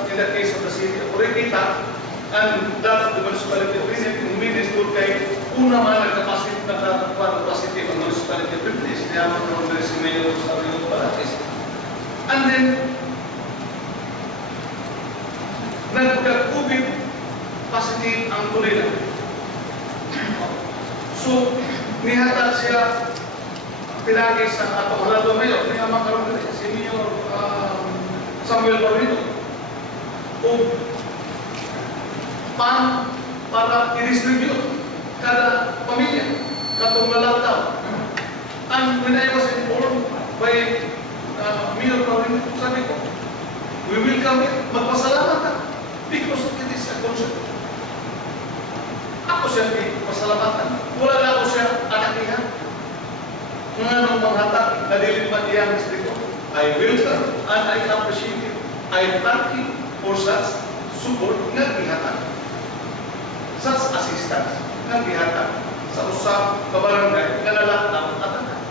in the case of the city of Orikita and that of the municipality of Rizal in Minister kay una man nagkapacity ng municipality of Rizal kaya mga si Mayor sa Rizal Palatis. And then, nagka-COVID positive ang Tulila. So, nihatag siya pinagi sa ato Honado Mayor, kaya makaroon na si Mayor Samuel Barrito o pan para i-distribute kada pamilya, katong malataw. And when I was informed by Mayor Barrito, sabi ko, we will come here, magpasalamat ka because it is a concern. Ako siya pasalamatan. Wala na ako siya anakihan. Mga nang manghatag na dilipat iyang distrito. I welcome and I appreciate it. I thank you for such support nga gihatag. Such assistance nga gihatag sa usap kabarangay nga nalaktaw at anak.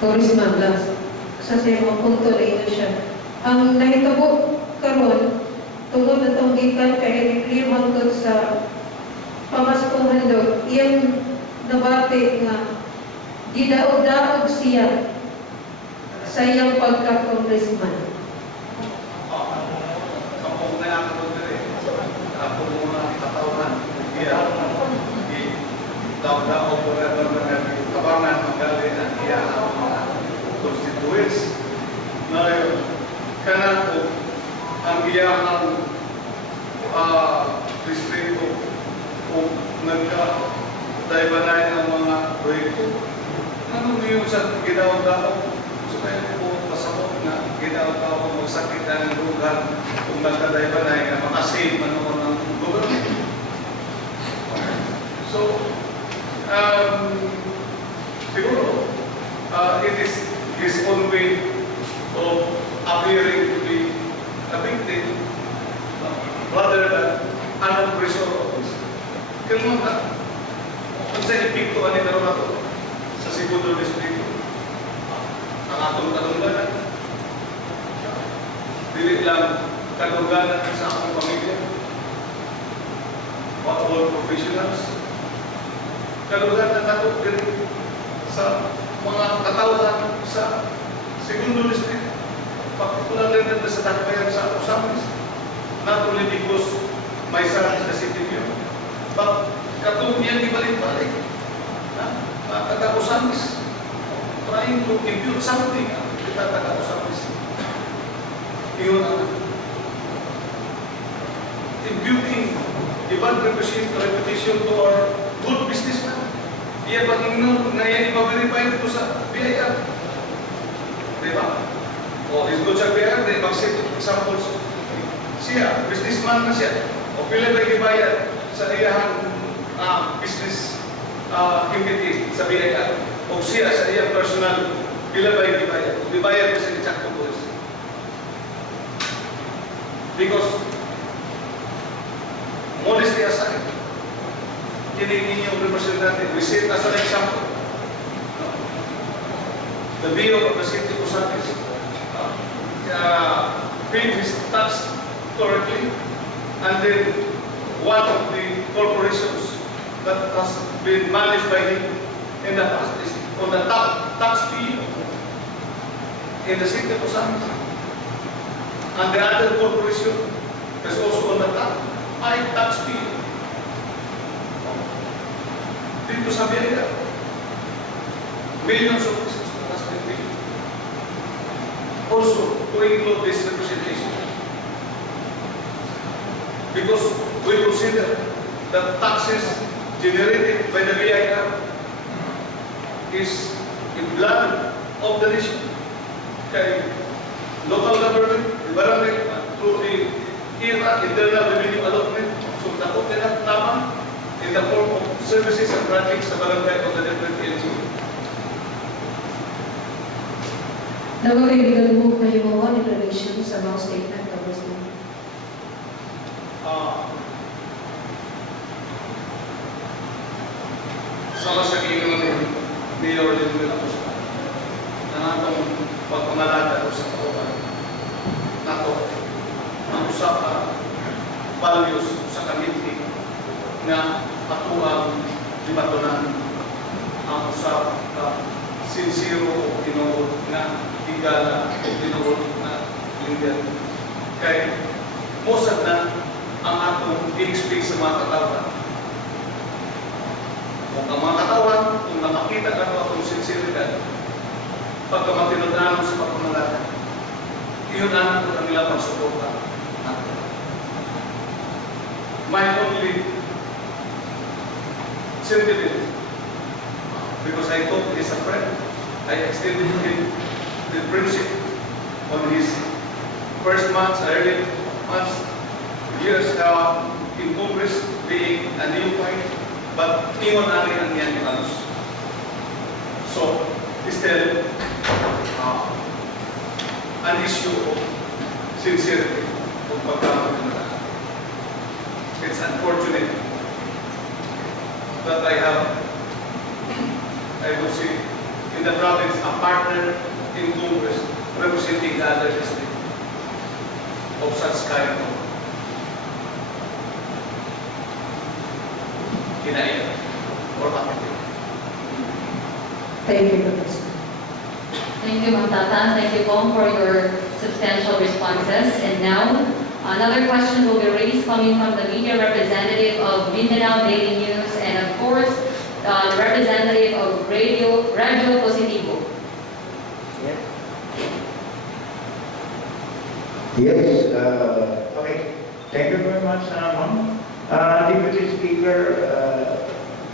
Congressman Blas, sa siyang punto na ito siya. Ang nahitabo karon tungod na itong gikan kay Reclaim hangtod sa pamaskong handog, iyang nabati nga gidaog-daog siya sa iyang pagka-congressman. Ako na ako dire. Ako muna katawan. Daw-daw ko na kabangan magaling ang iya constituents. Ngayon, kana ko ang iyang distrito kung nagka-daibanay ng mga proyekto. Ano yung sa ginawa-daw? So kaya po pasabot na ginawa-daw magsakit ang lugar kung nagka-daibanay na makasave manoon ng government. So, siguro, it is his own way of appearing to be a victim rather than an oppressor of this. Kailangan ka, kung sa ipiktuan ni Tarunato sa segundo distrito, ang atong katungganan, dili lang katungganan sa akong pamilya, but all professionals, katungganan nato din sa mga katauhan sa segundo distrito, particularly na sa takbayan sa Osamis, not only because my son is the city mayor, but katong iyang ibalik-balik, taga Osamis, trying to impute something. Itataka ko sa Kristo. Yun ang imputing the bad reputation to our good businessman. Iya pag ingnon na yan ipa-verify dito sa BIR. Diba? O, is good sa BIR, then mag-set examples. Siya, businessman na siya. O pila ba ibayad sa iyang business entity sa BIR. O siya sa iyang personal, pila ba ibayad? Ibayad ko sa exacto po. Because modesty aside, kining inyong representative, we set as an example. The mayor of the city of Osakis paid his tax correctly, and then one of the corporations that has been managed by him in the past is on the top tax PO in the city of Osakis. And the other corporation is also on the top high tax PO. Dito sa BIR, millions of pesos has been paid. Also, to include this representation. Because we consider that taxes generated by the BIR is the blood of the nation. Kay local government, the barangay, through the internal revenue allotment, so dapat nila tama in the form of services and projects sa barangay of the different LGU. Nagkakaibigan mo kayo mo in relation sa mga statement of this meeting? Sama sa ginoon ni Mayor Linwin Acosta na natong pagpamalata ko sa kauban nato ang usap values sa community na atuang dimatunan ang usap sincero o tinuod na higala o tinuod na leader. Kaya musad na ang atong i-explain sa mga katawan. Kung ang mga katawan, kung nakakita na atong sinseridad, pagka matinodaan sa pagpamalata, iyon ang nila pagsuporta. My only sentiment, because I thought he's a friend, I extended him the friendship on his first months, early months, years in Congress, being a new point, but ingon ani ang yan ni Carlos. So, still an issue of sincerity of pagkakamaganda. It's unfortunate that I would say, in the province, a partner in Congress representing the other district of such kind of kinaiya or kapatid. Thank you, Professor. Thank you, Ma'am Tata. Thank you, Pong, for your substantial responses. And now, another question will be raised coming from the media representative of Mindanao Daily News and, of course, the representative of Radio Positivo. Yes, okay. Thank you very much, Ma'am. Deputy Speaker,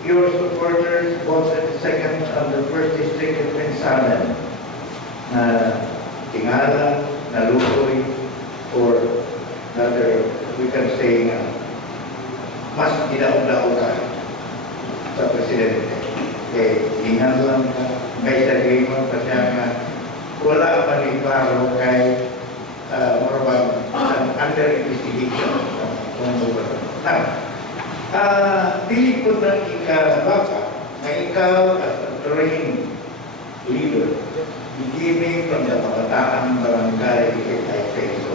your supporters voted second on the first district of Pensalan na tingala, nalukoy, or rather, we can say mas dinaog-daog ka sa Presidente. Eh, hingan lang ka, may sabihin mo kasi nga wala pa ni klaro kay morabang under investigation kung dili po na ikabaka na ikaw as a trained leader, beginning from the Pagkataan Barangay, I say so,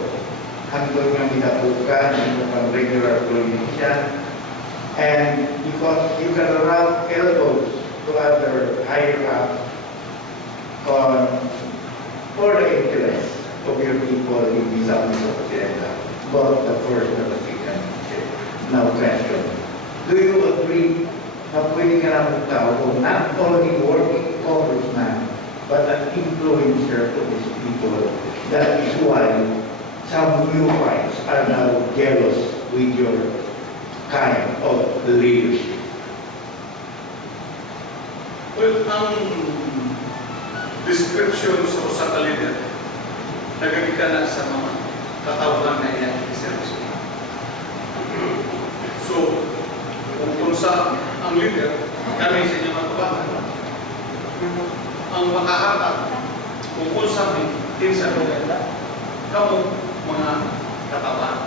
hanggang nga minabukan ng regular politician, and because you can rub elbows to other higher ups for the interest of your people in the Southeast of Occidental, both the first and the second. Now question, do you agree na pwede ka na magtao not only working congressman, but an showing care to these people. That is why some new fights are now jealous with your kind of leadership. Well, ang description sa usa ka leader, nagagika na sa mga katawhan na iyan iservisyo. So, kung sa ang leader, kami sa inyong mga kabahan, ang makahatag, kung sa amin, kinsa kamo mga katawan.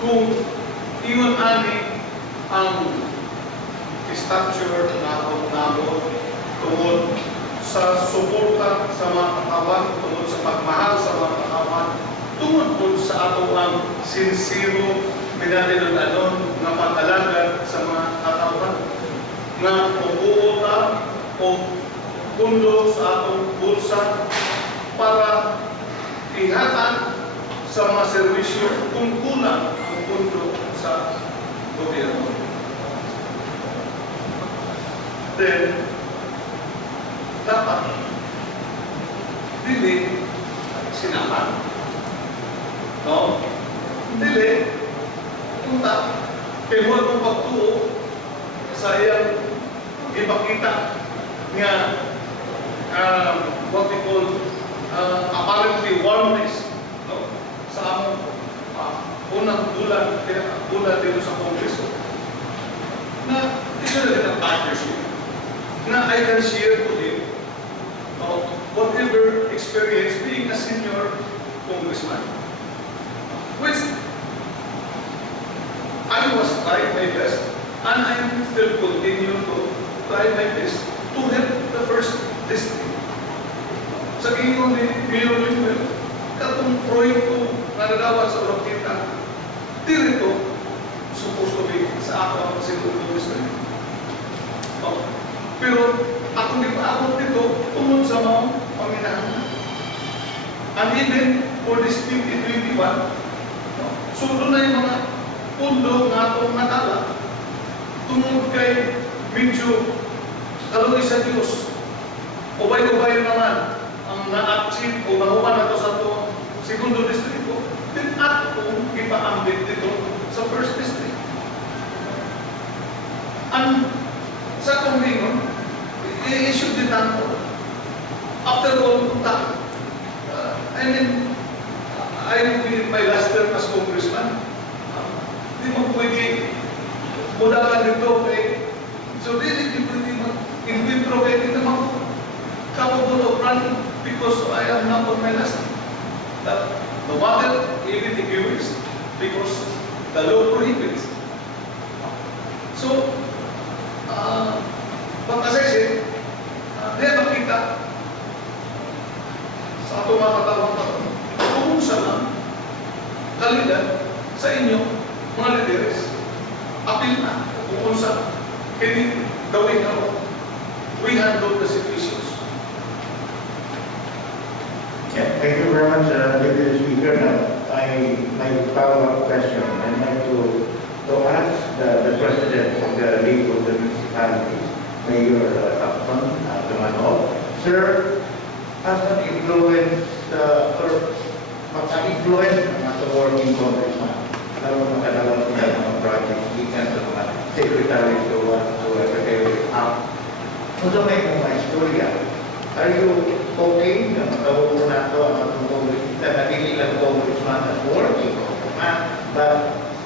Kung ingon ani ang stature na nabo tungod sa suporta sa mga katawan, tungod sa pagmahal sa mga katawan, tungod po sa ato ang sincero pinalilunanon na pag-alaga sa mga katawan na ubuota o pundo sa atong bulsa para ihatag sa mga servisyo kung kulang ang pundo sa gobyerno. Then, dapat dili sinahan. No? Dili, punta, kay huwag mong pagtuo sa iyang ipakita nga what we call apparently warmness, no? Sa among unang bulan dito sa Kongreso na ito na partnership na I can share to him whatever experience being a senior congressman, which I was trying my best and I still continue to try my best to help the first district. Sa gingon ni Mayor Limuel, katong proyekto na nadawat sa Orokita, dito supposed to be sa ako ang segundo district. Pero ako ipaabot dito tungod sa mga panginahan. And even for this 2021, so doon na yung mga pundo na itong natala tungod kay medyo kaluwi sa Diyos. Ubay-ubay naman ang na-achieve o nahuman na ito sa ito segundo distrito. Then at kung ipaambit dito sa first district. And sa kumbingon, i-issue din nato. After all, I will be my last term as congressman. Di mo pwede mudakan dito kay so di pwede mag-inventro kay di naman capable of running because I am not on my last term. No matter anything you wish because the law prohibits. So, but as I said, di makita sa ato mga katawang kung sa kalidad sa inyo, mga leaders, apil na kung sa hindi gawin na we handle the situations. Yeah, thank you very much, Deputy Speaker. Now, my follow-up question, I'd like to ask the President of the League of the Municipalities, Mayor Takpan Tumanov. Sir, as an influence or maka-influence ng sa working congressman, lalo makadalaw sila ng mga projects, gikan sa mga secretary to whoever they will have. Kung sa may mga istorya, are you okay na makawag na ito ang mga congressman na hindi lang congressman at working congressman, but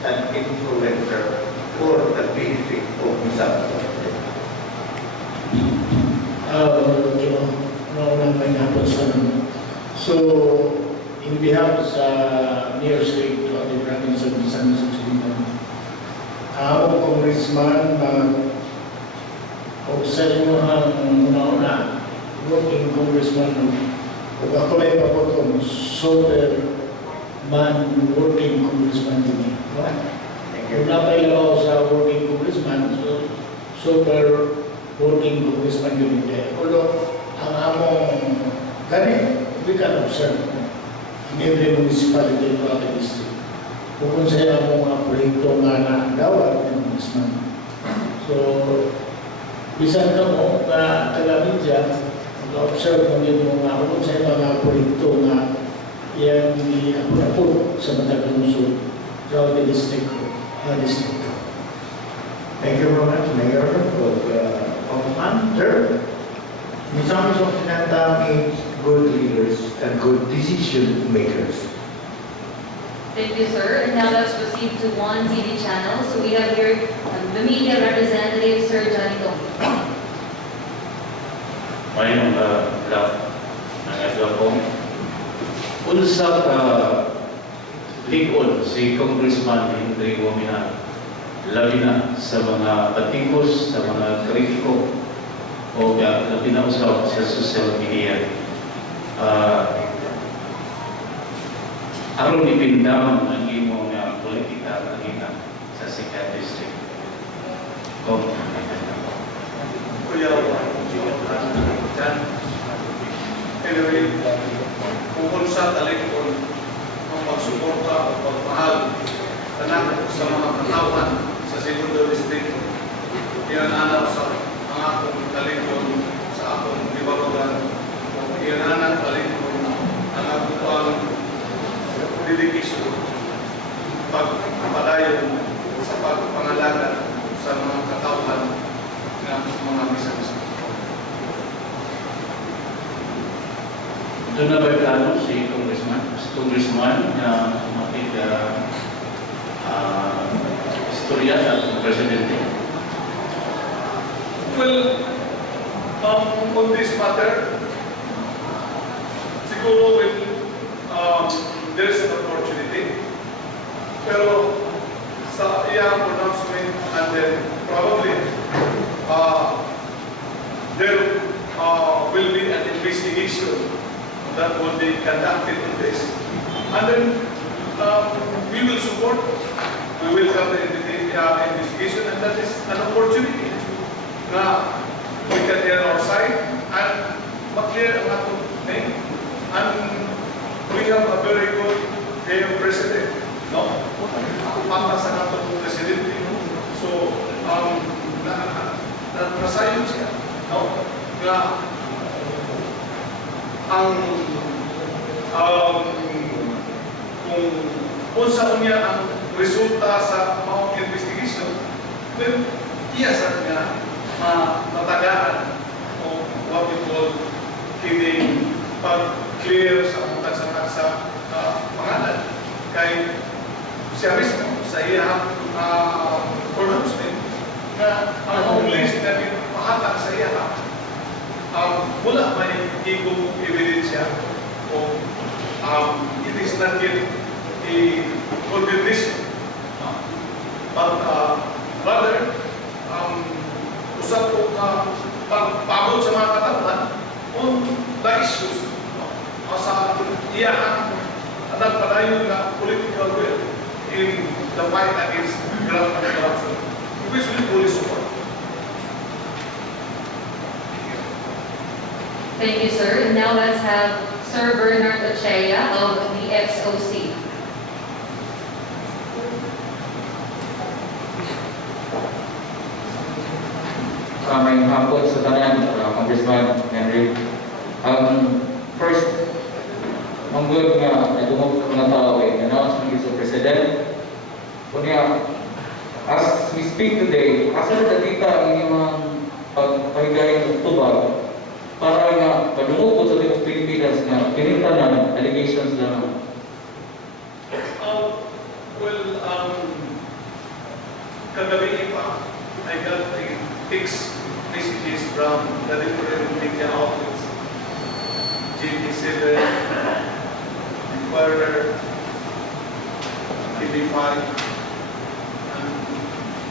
an influencer for the benefit of Missouri? Maunang may hapon sa So, in behalf sa Mayor State to the province of Visayas Occidental, ako congressman o sa inyo ang una-una, working congressman o ako ay papotong super man working congressman din. Kung napay lang ako sa working congressman, so super working congressman din. Although, ang among ganit, we can observe in every municipality to our district. Kung sa among mga proyekto nga na dawat ng congressman. So, bisan ka mo na taga-media, maka-observe mo din mga kung sa mga proyekto nga yan apod sa Matag Lungsod throughout the district. Thank you very much, Mayor, for the answer. In terms of Sinanta means good leaders and good decision makers. Thank you, sir. And now let's proceed to one TV channel. So we have here the media representative, Sir Johnny Tong. Mayroong draft ng Edward Hong. Unsa ka likod si Congressman Henry Womina, labi na sa mga patikos, sa mga kritiko, o labi na usap sa social media. Aron ipindam ang imong politika kanina sa 2nd District. Kuya, anyway, kung sa talikon ang magsuporta o pagmahal tanan sa mga katawan sa 2nd District, iyananap sa ang akong talikon sa akong libarugan, iyananap talikon ang akong dedication, pagpapadayon sa pagpangalaga sa mga katawan ng mga bisagis. Doon na ba yung plano si Congressman na makit istorya sa Presidente? Well, on this matter, siguro when there is an opportunity, pero sa iyang pronouncement and then probably there will be an investigation that will be conducted on this. And then we will support, we will have the investigation, and that is an opportunity na we can hear our side and mag-clear ang atong name. And we have a very good President, no? Pangka sa atong Presidente. So, nasayon siya, no? Nga ang kung unsa niya ang resulta sa mga investigation, then iya sa niya matagaan o what we call kining pag-clear sa mga sa pangalan kay siya mismo sa iya pronouncement na ang list na pahatag sa iya wala may igong ebidensya o it is not yet a condemnation. But rather, usap ko pagpagod sa mga katawan on the issues sa iyahang nagpadayon na political will in the fight against graft and corruption, which we fully support. Thank you, sir. And now let's have Sir Bernard Ochea of the XOC. May hapon sa tanan, Congressman Henry. First, ang good nga nadungog sa mga tao ay announcement sa President. Kunya, as we speak today, asa na kita ang inyong pagpahigayon ng tubag para nga padungog po sa Timog Pilipinas na pinintanan allegations lang. Kagabi pa, I got a text messages from the different media outlets, GT7, Inquirer, TV5, and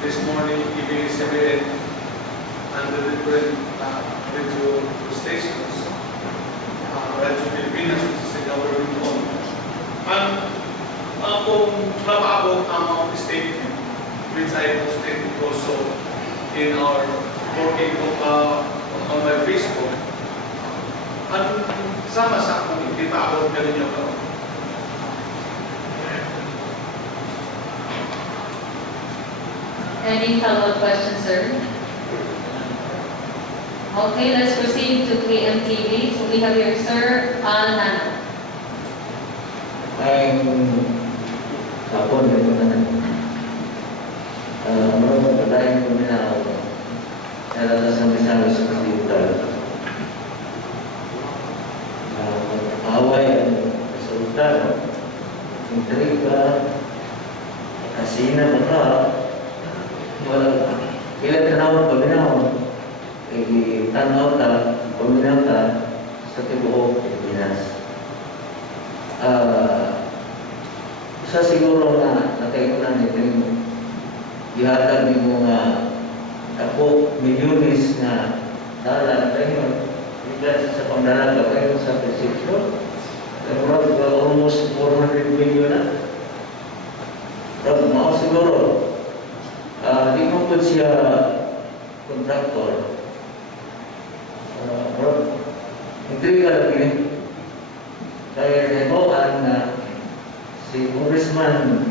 this morning EBS7, and the different radio stations, Radio Pilipinas, which is a government owned. And kung nabago ang mga statement, which I posted also in our working on my Facebook, and sama sa akong ipaabot na ninyo ko. Any follow-up questions, sir? Okay, let's proceed to KMTV. So we have here Sir Nano. Ay, kapon, ganun na. Marunong patayin ko na ako. Nalatas ng isang sa hospital. Away ang resulta. Intriga. Kasina ba ka? Ilan tanawang pabinaw. Tanaw ka, pabinaw ka sa tibuok Pilipinas. Isa siguro na nakaikunan nito yung ihatag ni mga ako milyones na dala kayo bigla sa pangdalaga kayo sa presisyon. Almost 400 million na. Mau siguro, di mo po siya kontraktor. Hindi ka lagi kaya nebokan na si Congressman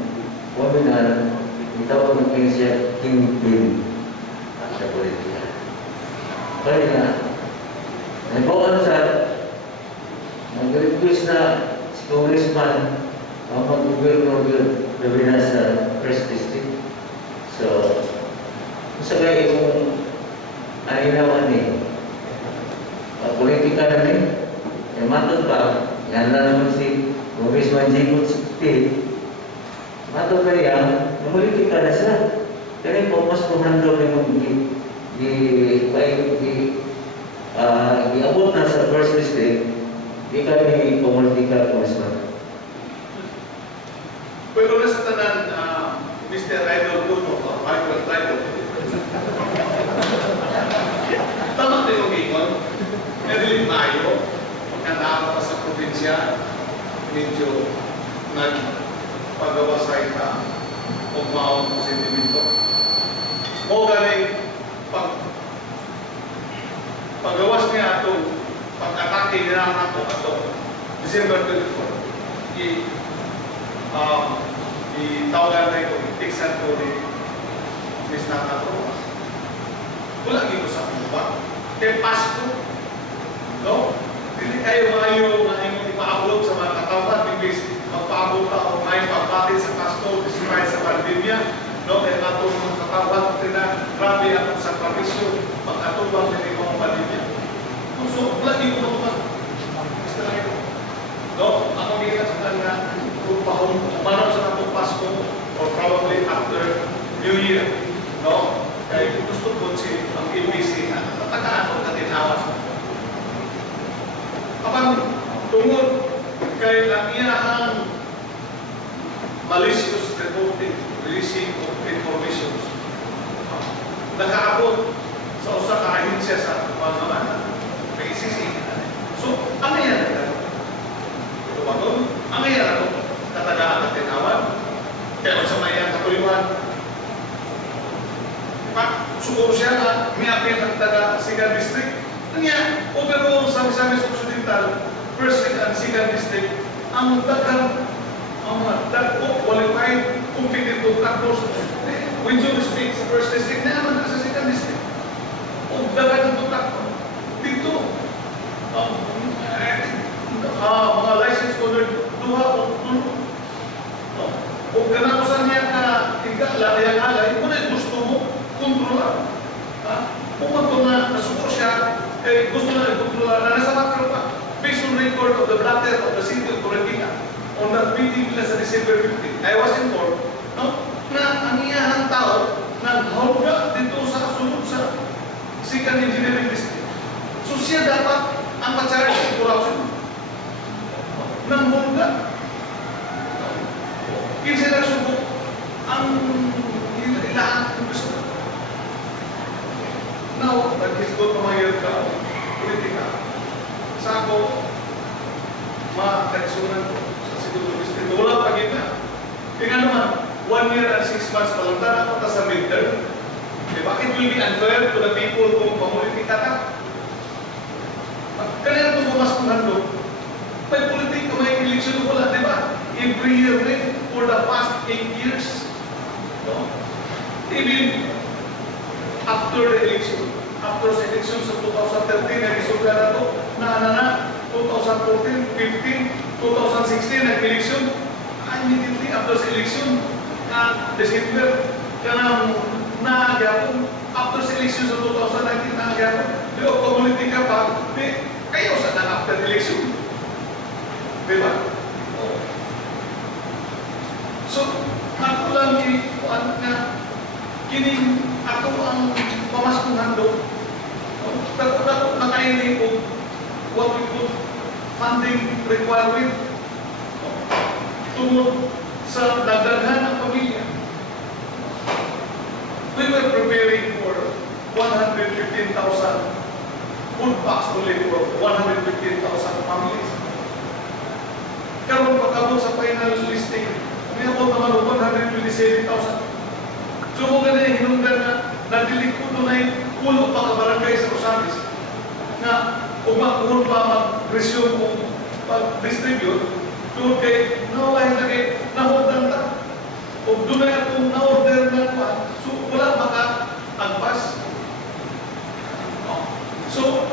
Wabinar itawag natin siya kingpin sa politika. Kaya na nebokan siya nag-request na si Congressman mag-gobernador Wabinar sa First District. So, sa kaya yung ayinawan politika na yung matod pa, yan na naman si Congressman Jimot Sikti. Matod pa yan, yung politika na siya. Kaya po, mas kumando na yung i-abot na sa First District, di kami politika, Congressman. Pero na sa tanan, Mr. Idol Puno, Michael Idol. Tama tayo yung ikon. Every Mayo, pagkandaan pa sa probinsya, medyo nagpagawa sa ita o maong sentimento. O galing, paggawas niya ito, pag-atake niya ako ito, December 24, itawagan na ito, itiksan ko ni Miss Nata Rojas. Wala gino sa kumpa. Kaya Pasko, no? Hindi kayo maayo ipaabot sa mga katawan, imbis magpaabot ka o may pagpatid sa Pasko, despite sa pandemya, no? Kaya atong mga katawan, grabe ako sa permisyon, pag-atubang na yung mga pandemya. So, wala gino naman. Basta lang ito. No? Ako gina sa kanya, manap sa atong Pasko, or probably after New Year, no? Kaya gusto ko si ang ABC na tatakaan o katinawan. Kapag tungod kay ang malicious reporting, releasing of information, nakaabot sa usa ka ahensya sa pamamahala, may ICC. So, ang yan na ito ba ito? Ang yan na ito, tatagaan at tinawan. Kaya sa mayan katuliwan, siguro siya na may apel ang taga Sigan District. Kanya, overall sa Misamis Occidental, First and Sigan District, ang dagang, ang dagpo, qualified, competent contractors, with due respect sa First District, naman ka sa Sigan District. O dagang ng contractor. Dito, mga license holder, duha o tulo. O ganakusan niya ka, lalay-alay, kung na gusto mo, kontrolar. Kung ito na nasuko siya, gusto na kontrolar na nasa makro pa. Based on record of the blatter of the city of Corregina, on that meeting nila sa December 15, I was informed, no, na ang iyahang tao naghaulga dito sa sunod sa Sigan Engineering District. So siya dapat ang patsari sa corruption. Nang hulga. Kinsa nagsubok ang ilahan ng gusto. Now, nag-hisgot pumayag ka, politika. Sa ako, ma-reksunan ko sa Siguro District. Wala pa gina. Tingnan naman, 1 year and 6 months pa lang tayo pa sa midterm. Diba? It will be unfair to the people kung pamulitika ka. Kaya ito bumas kong handog. May politika, may eleksyon wala, diba? Every year rin, for the past 8 years. No? Even after the election, after after sa election sa 2013, nag-isuga na to, na 2014, 15, 2016, nag-election, immediately after sa election, December, kanang naagapon, after sa election sa 2019, naagapon, di o community ka pa, di, kayo sa after election. Diba? Oh. So, ako lang na kining ako ang pamaskuhan do. Dako nakaili po what we put funding requirement tungod sa dagdagan ng pamilya. We were preparing for 115,000 food packs only for 115,000 families. Karon pagkabot sa final listing, niabot naman 127,000. So kung ganun hinungdan na nadilikod doon ay pulo pa ka barangay sa Rosales na kung pa mag-resume kung pag-distribute, doon kay nawalahin na kay nahodan ta. O doon na itong na-order na pa, so wala maka-agpas. So,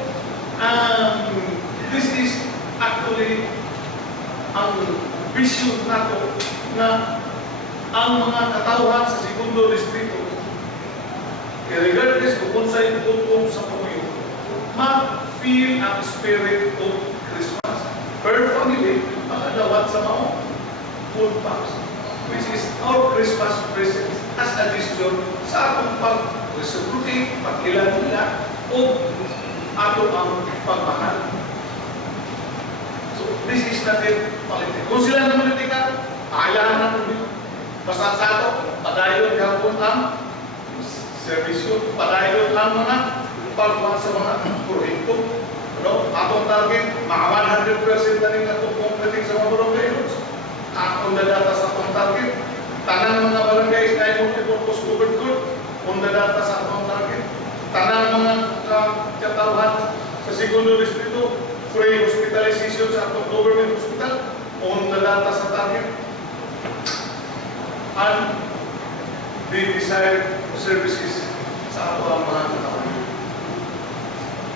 this is actually ang vision nato na ang mga katauhan sa segundo distrito, regardless kung sa'y tutong sa Puyo, ma-feel ang spirit of Christmas. Per family, makadawat sa mga food packs, which is our Christmas present as a gesture sa atong pag-reciprocate, pag-ilan-ila, o ato ang pagmahal. So, this is natin politika. Kung sila na politika, kailangan natin dito. Basta sa ato, padayon gapon ang servisyo, padayon ang mga pagkuhan sa mga proyekto. Atong target, mga 100% na rin atong completing sa mga barangay roads. Atong data sa atong target. Tanang mga barangays na multi-purpose covered good, kung data sa atong target. Tanang mga katauhan sa segundo distrito, free hospitalization sa atong government hospital, on the data sa target, and the desired services sa ato ang mga katauhan.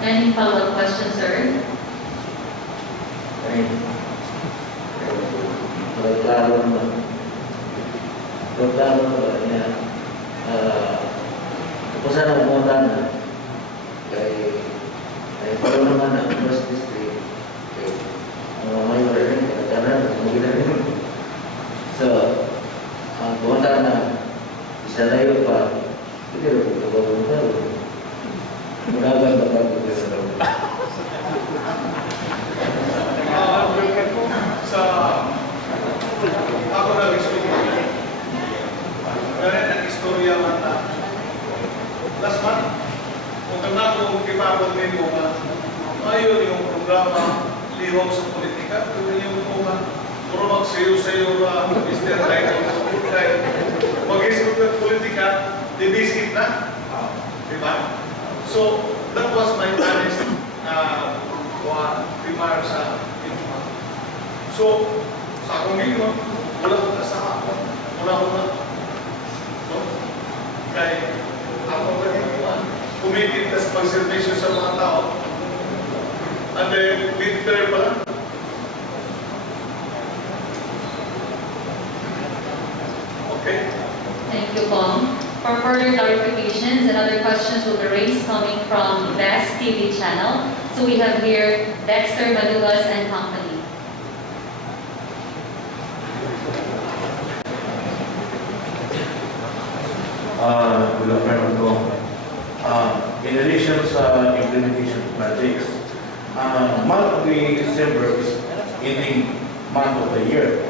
Any follow-up question, sir? Klaro naman niya. Kung saan ang pumunta na, kay paro naman na first district, kay mga mayor rin, katanan, mga rin. So, ang pumunta na, isa na yun pa, hindi rin kung pumunta rin. Munagan ba ba kung gano'n daw? Sa ako na istorya. Ganyan ang istorya man na. Last month, kung kanako kipapag din mo nga, ngayon yung programa lihok sa politika, kung yung mga puro magsayo-sayo na Mr. Title, mag-isip ng politika, divisive na. Diba? So, that was my honest remark sa inyo. So, sa akong ngayon, wala ko na sa ako. Wala ko na. No? Kaya, ako na rin committed na sa pag-servisyo sa mga tao. And then, midterm pa lang. Okay? Thank you, Pong. For further clarifications and other questions will be raised coming from VAS TV channel. So we have here Dexter Manulas and company. Good afternoon po. In relation sa implementation projects, month of December is ending month of the year.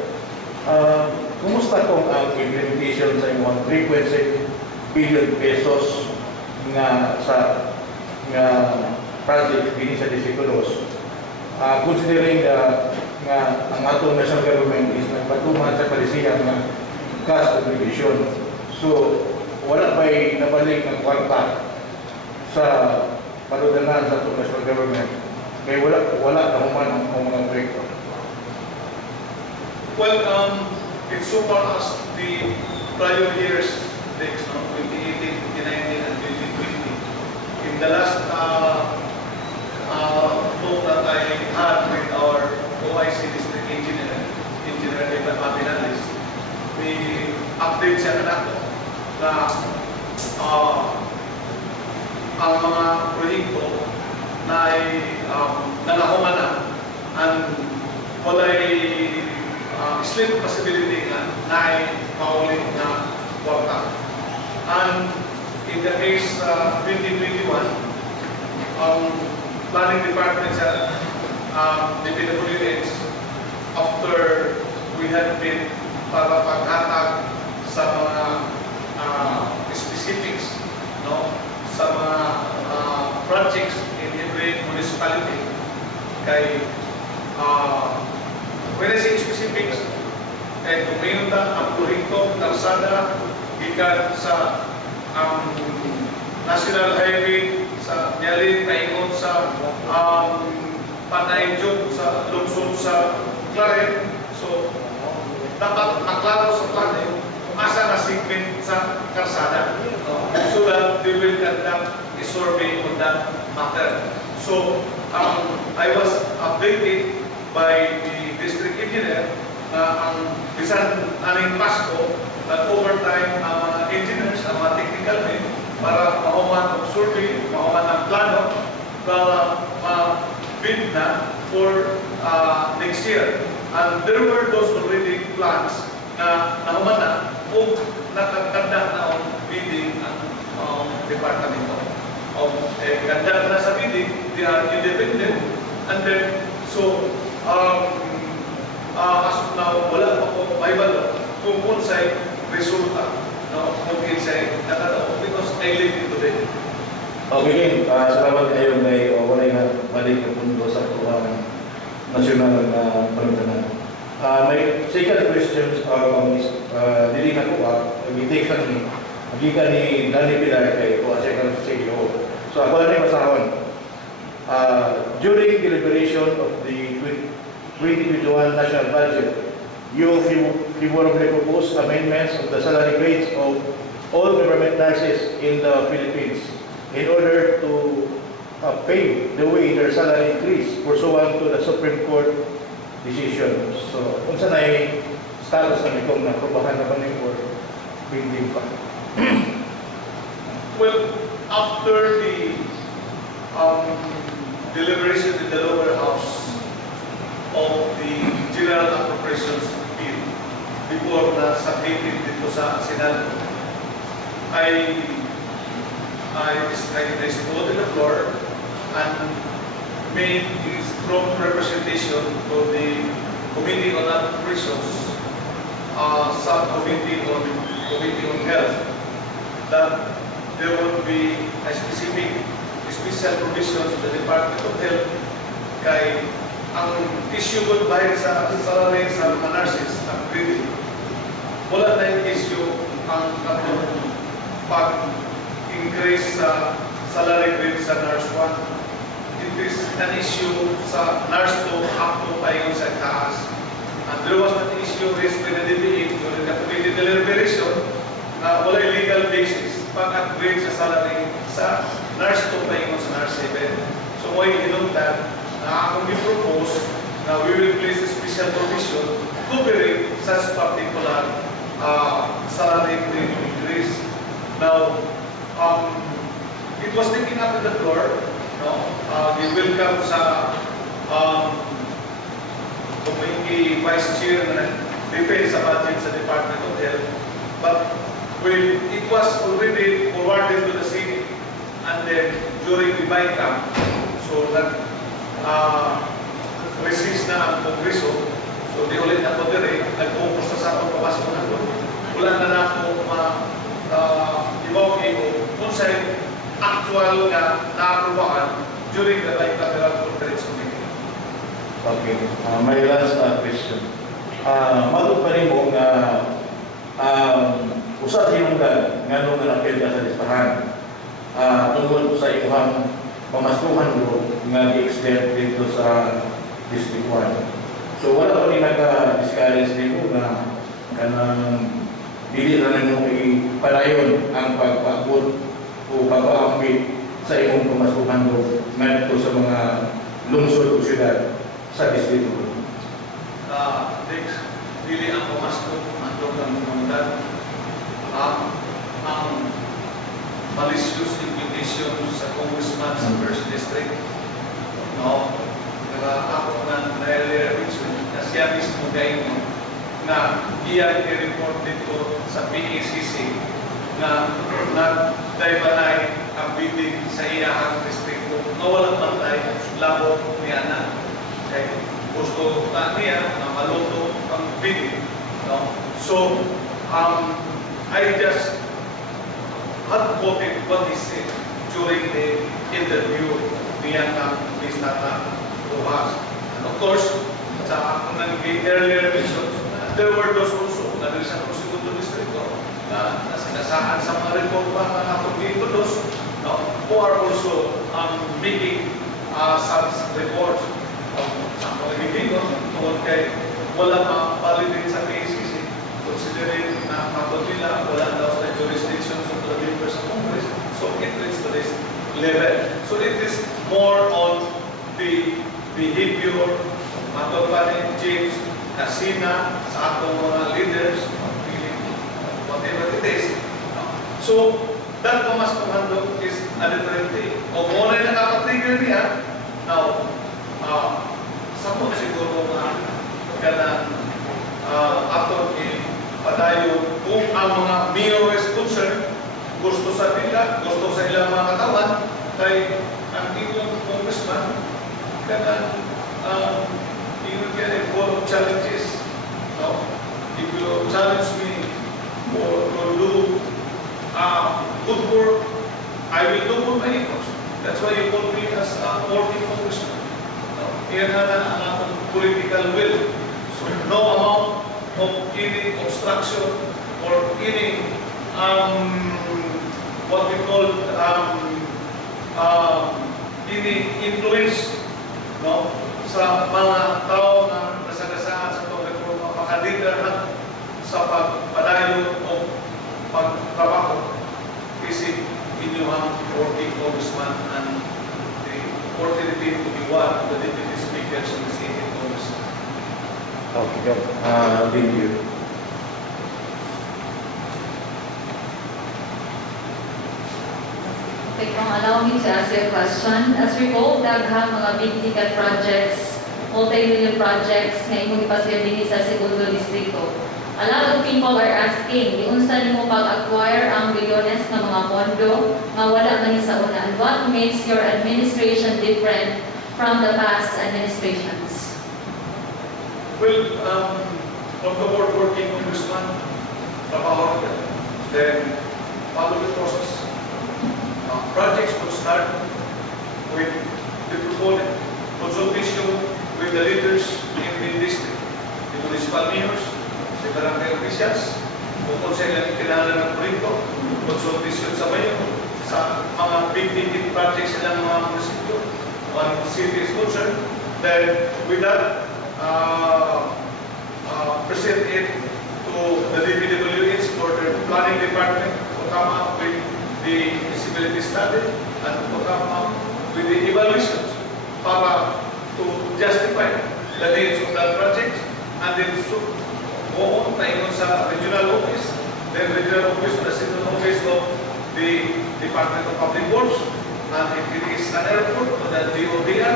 Kumusta kung ang implementation sa inyong 3.6 billion pesos nga sa project din sa Disipulos? Considering nga ang atong national government is nagpatuman sa palisiyan ng cash obligation. So, wala ba'y nabalik ng kwarta sa paludanan sa atong national government? Kaya wala na human ang mga proyekto. Well, it's so far as the prior years, 2018, 2019, and 2020, in in the last talk that I had with our OIC District Engineer David Mabinalis, we update siya na ako na ang mga proyekto na ay nanahuman na and walay slim possibility na ay maulit na kwarta. And in the case 2021, planning department sa DPWH, after we had been para paghatag sa mga specifics, no, sa mga projects in every municipality, kay when I say specifics, kung ang proyekto, kalsada, gikan sa National Highway, sa Nyalin, Paingon, sa Panayjog, sa lungsod sa Claret. So, dapat maklaro sa plano kung asa na segment sa kalsada, so that they will conduct a survey on that matter. So, I was updated by the district engineer na ang bisan aning Pasko at overtime ang mga engineers, ang mga technical men para mahuman ang survey, mahuman ang plano para ma-bid na for next year. And there were those already plans na nahuman na o nakaganda na ang bidding ang departamento. Ganda na sa bidding, they are independent. And then, so, as of now, wala pa po may balo kung unsay resulta, no, kung kinsay nakatao, because I live in today. Okay, salamat kayo may walay na balik na pundo sa tuwang nasyonal na panuntanan. May second questions is dili na ko invitation ni gikan ni Danny Pilar kay ko second CEO. So ako lang masahon. During deliberation of the 2021 national budget, you favorably proposed amendments of the salary grades of all government nurses in the Philippines in order to pave the way their salary increase pursuant to the Supreme Court decision. So, kung saan ay status na itong naprobahan na ba ng court, hindi pa. Well, after the deliberation in the lower house of the General Appropriations Bill before na submitted dito sa Senado, I stood in the floor and made a strong representation to the Committee on Appropriations, Subcommittee on Health, that there would be a special provisions of the Department of Health kay ang issue would by sa salary sa mga nurses ang grading. Wala na yung issue ang pag-increase sa salary grade sa nurse 1. It is an issue sa nurse 2 up to payon sa taas. And there was an issue raised by the DBE during the committee deliberation na wala legal basis pag-upgrade sa salary sa nurse 2 payon sa nurse 7. So may hinundan na akong i-propose na we will place a special provision covering such particular salary grade increase. Now, it was taken up in the floor, no? The welcome sa Committee Vice Chair na defense sa budget sa Department of Health. But when it was already forwarded to the Senate and then during the BICAM, so that resist na ang Kongreso, so di ulit na ko dire, nag-focus na sa akong papasok na doon. Wala na ako ibaw ko kung sa'yo actual na naaprobahan during the bicameral conference committee. Okay. My last question. Magot pa rin mo nga usa sa hinungdan nga nung na-appeal ka sa listahan tungkol sa iyong pamastuhan mo nga i-extend dito sa District 1. So wala pa rin nagka-discourage dito na kanang dili na nang ipalayon ang pagpaabot o pag-aambit sa imong pamasukan ngadto sa mga lungsod o syudad sa distrito. Next, dili ang pumasok ang ng komunidad. Ang malicious implication sa congressman sa first district. No? Kaya ako na-earlier na siya mismo kayo na iya i-report dito sa PACC na nag-divanay ang bidding sa iyahang distrito na walang pantay, labot niya na. Okay. Gusto niya na maluto ang bidding. No? So, I just had quoted what he said during the interview niya ng Mr. Rojas. And of course, sa ako nang earlier mentioned, there were those also na rin sa Segundo Distrito na sinasahan sa mga reforma na natong dito dos, no, who are also making such reports. Sa mga hindi tungkol kay wala mapalitin sa PACC, considering na matulila wala daw sa jurisdiction of the members of Congress, so it reaches to this level. So it is more on the behavior matulpanin James Casina sa atong mga leaders, whatever it is. So that Thomas Comando is a different thing. O muna yung nakapatrigger niya, now, samot siguro nga kanang atong padayon kung ang mga mayors concerned gusto sa nila, gusto sa ilang mga katawan, kay ang inyong congressman kanang you get a full of challenges. No? If you challenge me or do good work, I will do good my efforts. That's why you call me as a working congressman. Yan na ang ating political will. So no amount of any obstruction or any what we call any influence, no, sa mga tao na nasagasaan sa itong reforma makadita sa pagpadayon o pagtrabaho kasi inyong working congressman and the opportunity to be one of the deputy speakers of the Senate Congress. Okay, thank you. Okay, kung allow me to ask you a question. As we go, daghang mga big ticket projects, multi-million projects na imong ipasaya din sa Segundo Distrito. A lot of people are asking, unsa nimo pag-acquire ang bilyones ng mga pondo nga wala man sa una? And what makes your administration different from the past administrations? Well, on the board working congressman, trabaho rin. Then, follow the process. Projects would start with the proponent, consultation with the leaders in the district, the municipal mayors, the barangay officials, kung sa ilang kailangan ng proyekto, consultation sa mayor, sa mga big ticket projects silang mga munisipyo, one city is concerned, then with that, present it to the DPWH or the planning department to come up with the feasibility study and to come up with the evaluations para to justify the needs of that project, and then so go on tayo sa regional office, then regional office, president office of the Department of Public Works, and if it is an airport to the DODR,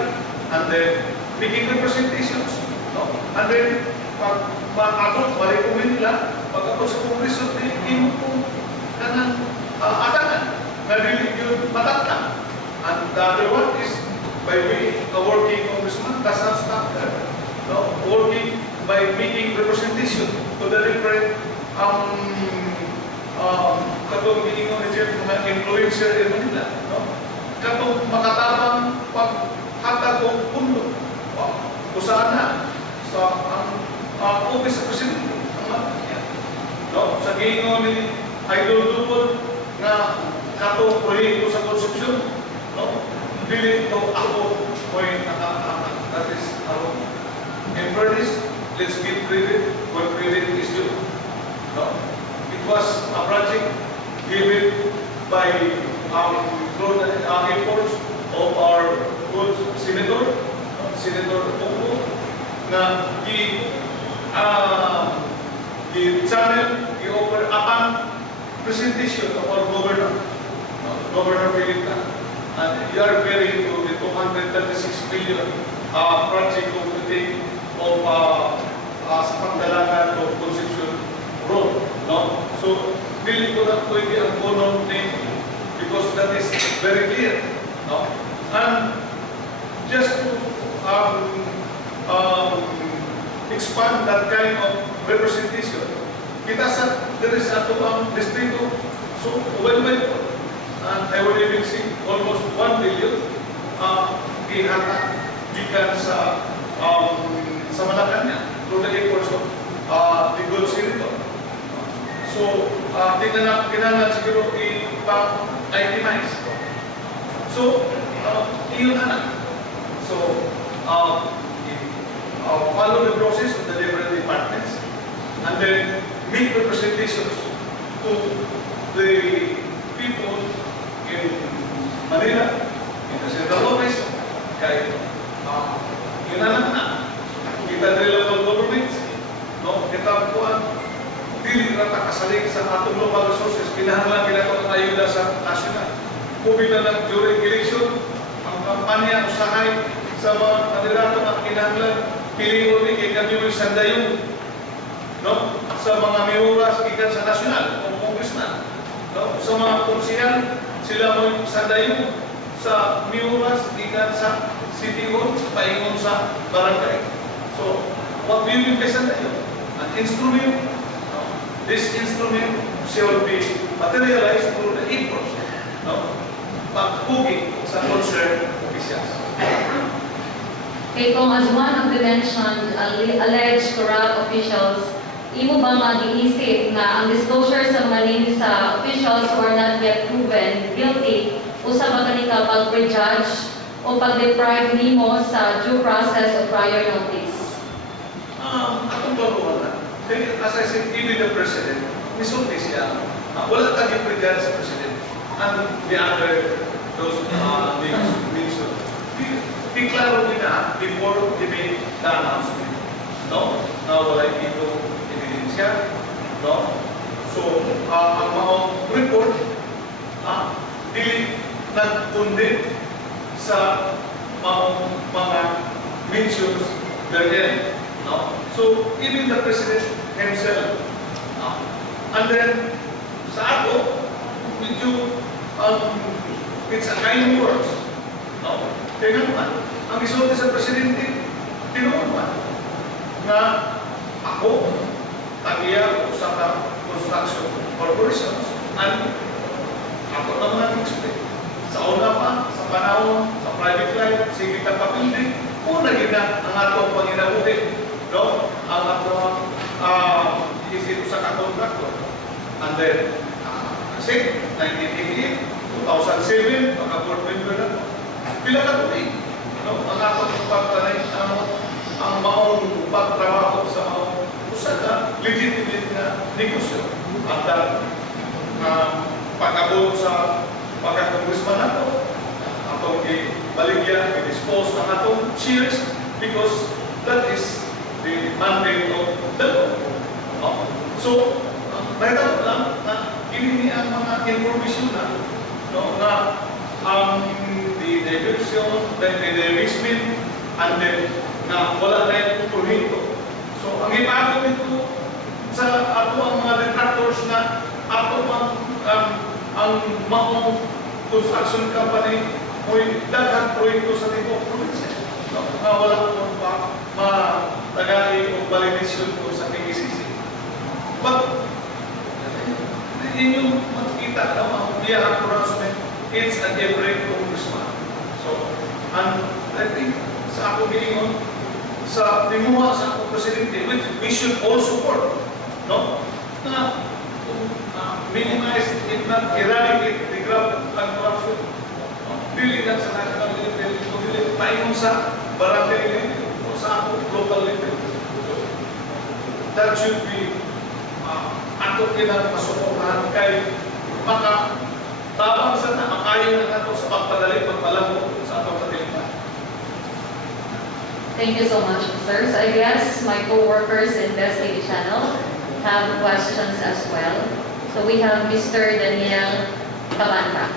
and then making representations, no? And then pag-abot, balik-uwi nila, pag-abot sa Kongreso, hindi mo kanang atakan na really yun matatang. And the other one is by being a working congressman, that's not stop there. No? Working by making representation to the different katong giingon ni Jeff, mga influencer in Manila. No? Katong makatabang paghatag o pundo. Kung saan na sa office sa presidente. No? Sa giingon ni Idol Dupol na katong proyekto sa konsepsyon, no? Dili to ako ko'y nakakakat. That is our in fairness, let's give credit when credit is due. No? It was a project given by through the efforts of our good Senator, Senator Bongo, na channel, i-offer upon presentation of our governor, Governor Philip Tan. And you are referring to the 236 billion project of the thing of sa pagdalagan of Concepcion Road. No? So, hindi ko na pwede ang bonong name because that is very clear. No? And just to expand that kind of representation, kita sa there is ato ang distrito, so well, and I will even see almost 1 billion ihata gikan sa Malacanang through the efforts of the good senator. So, kailangan siguro i-itemize. So, iyon na. So, follow the process of the different departments and then make representations to the people in Manila, in the central office, kahit yun na. Kita the local governments, no? Kita kuan dili ra ta kasalig sa atong local resources, kinahanglan ginato ang ayuda sa national. Kubita lang during election, ang kampanya usahay sa mga kandidato na kinahanglan piliin ni kay kami yung sandayon, no? Sa mga mayuras gikan sa national o congressman, no? Sa mga konsehal sila mo sandayon sa mayuras gikan sa city hall paingon sa barangay. So, what will be present tayo? An instrument. No? This instrument shall be materialized through the efforts. No? Pag-huging sa concerned officials. Okay, kung as one of the mentioned alleged corrupt officials, imo ba nga giisip nga ang disclosure sa mga names sa officials who are not yet proven guilty, usa ba kanika pag-prejudge o pag-deprive nimo sa due process o prior notice? Atong bago na. As I said, even the President, misulti siya. Wala tayong prejudge sa President. And the other, those ministers. Deklaro nila before giving the announcement. No? Na wala dito ebidensya. No? So, ang mga report, dili nag-condemn sa mga mentions therein. No? So, even the President himself. And then, sa ato, medyo, it's a kind words. No? Kaya naman, ang isulti sa Presidente, tinuman na ako, tagiya sa construction corporations, and ako naman ang-expect. Sa una pa, sa panahon, sa private life, sige ka pa-building, una gina ang atong panginabuti. No? Ang atong isip sa kakontraktor. And then, kasi, 1988, 2007, pagka-board member na po. Pila ka tuloy. No? Ang atong pagtanay, ang maong pagtrabaho sa maong usa ka legitimate na negosyo. At pagkabot sa pagka-congressman nato, atong baligya, i-dispose ng atong shares because that is the mandate of the law. No? So, naitawag lang na ini ang mga information na, no, na the diversion, then the divestment, and then na wala na yung prohito. So, ang ibago nito sa ato ang mga detractors na ato ang maong construction company mo'y daghang proyekto sa tipo probinsya. No? Nga wala kung matagay o validation ko sa PKCC. But, inyong makikita na mga pronouncement, it's an every congressman. So, and I think sa ako gilingon, sa timuha sa akong presidente, which we should all support, no? Na minimize, if not eradicate, the grab and corruption. Dili lang sa national level, dili paingon sa barangay level o sa akong local level. That should be ato kinang masuportahan kay maka tabang sa nakakayo na nato sa pagpadali, pagpalambo sa atong katilipan. Thank you so much, sir. So I guess my co-workers in Best TV Channel have questions as well. So we have Mr. Daniel Tabanta.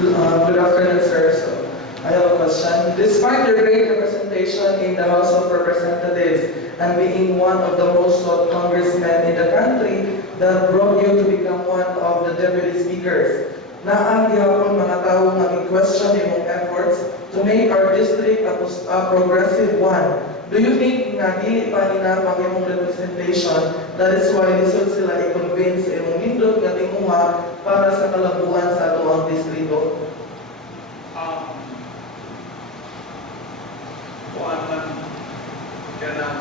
Good afternoon, sir. So, I have a question. Despite your great representation in the House of Representatives and being one of the most sought congressmen in the country that brought you to become one of the deputy speakers, naagihapon mga tao nga question imong efforts to make our district a progressive one. Do you think nga dili pa enough ang imong representation? That is why lisod sila i-convince imong nindot nga tinguha para sa kalabuan sa atuang distrito? Kuan man kanang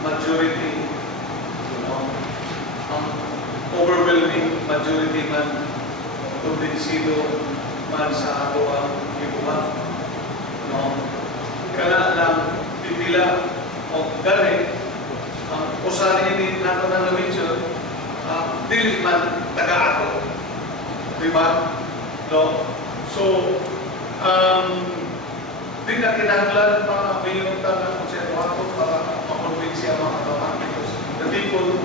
majority, ang overwhelming majority man kumbinsido man sa ato ang ibuhat. Kaya lang pipila o gani ang usahan ini nato na na-mention, dili man taga-ato. Diba? No? So, di na kinahanglan mga minunta ng konservato para makonvince ang mga tao because the people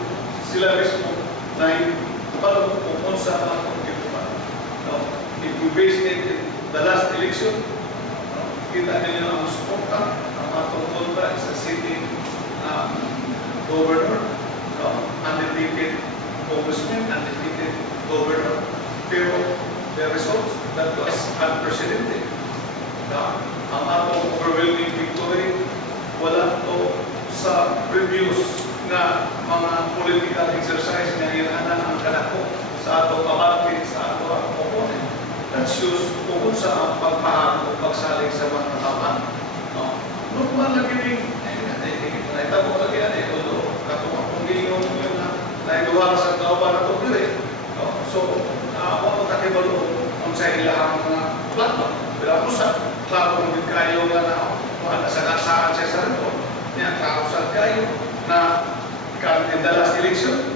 sila mismo na pag-upon sa mga konservato. No? If we base it in the last election, kita ninyo ang suporta ang atong kontra sa city governor, undefeated congressman, undefeated governor. Pero the results, that was unprecedented. Ang atong overwhelming victory, wala to sa previous na mga political exercise na hiranan ang kanako sa atong kabati, sa atong opponent. That shows kung sa ang pagpahag o pagsalig sa mga tamaan. Normal lang yun naitabo lagi yan although katong kung gingon yun na naituwa sa kauban na ito dire. So, ako kakibalo kung sa ilahang mga platform. Pero ako sa platform din kayo na nasagasaan siya sa report. Niya, kausap kayo na in the last election,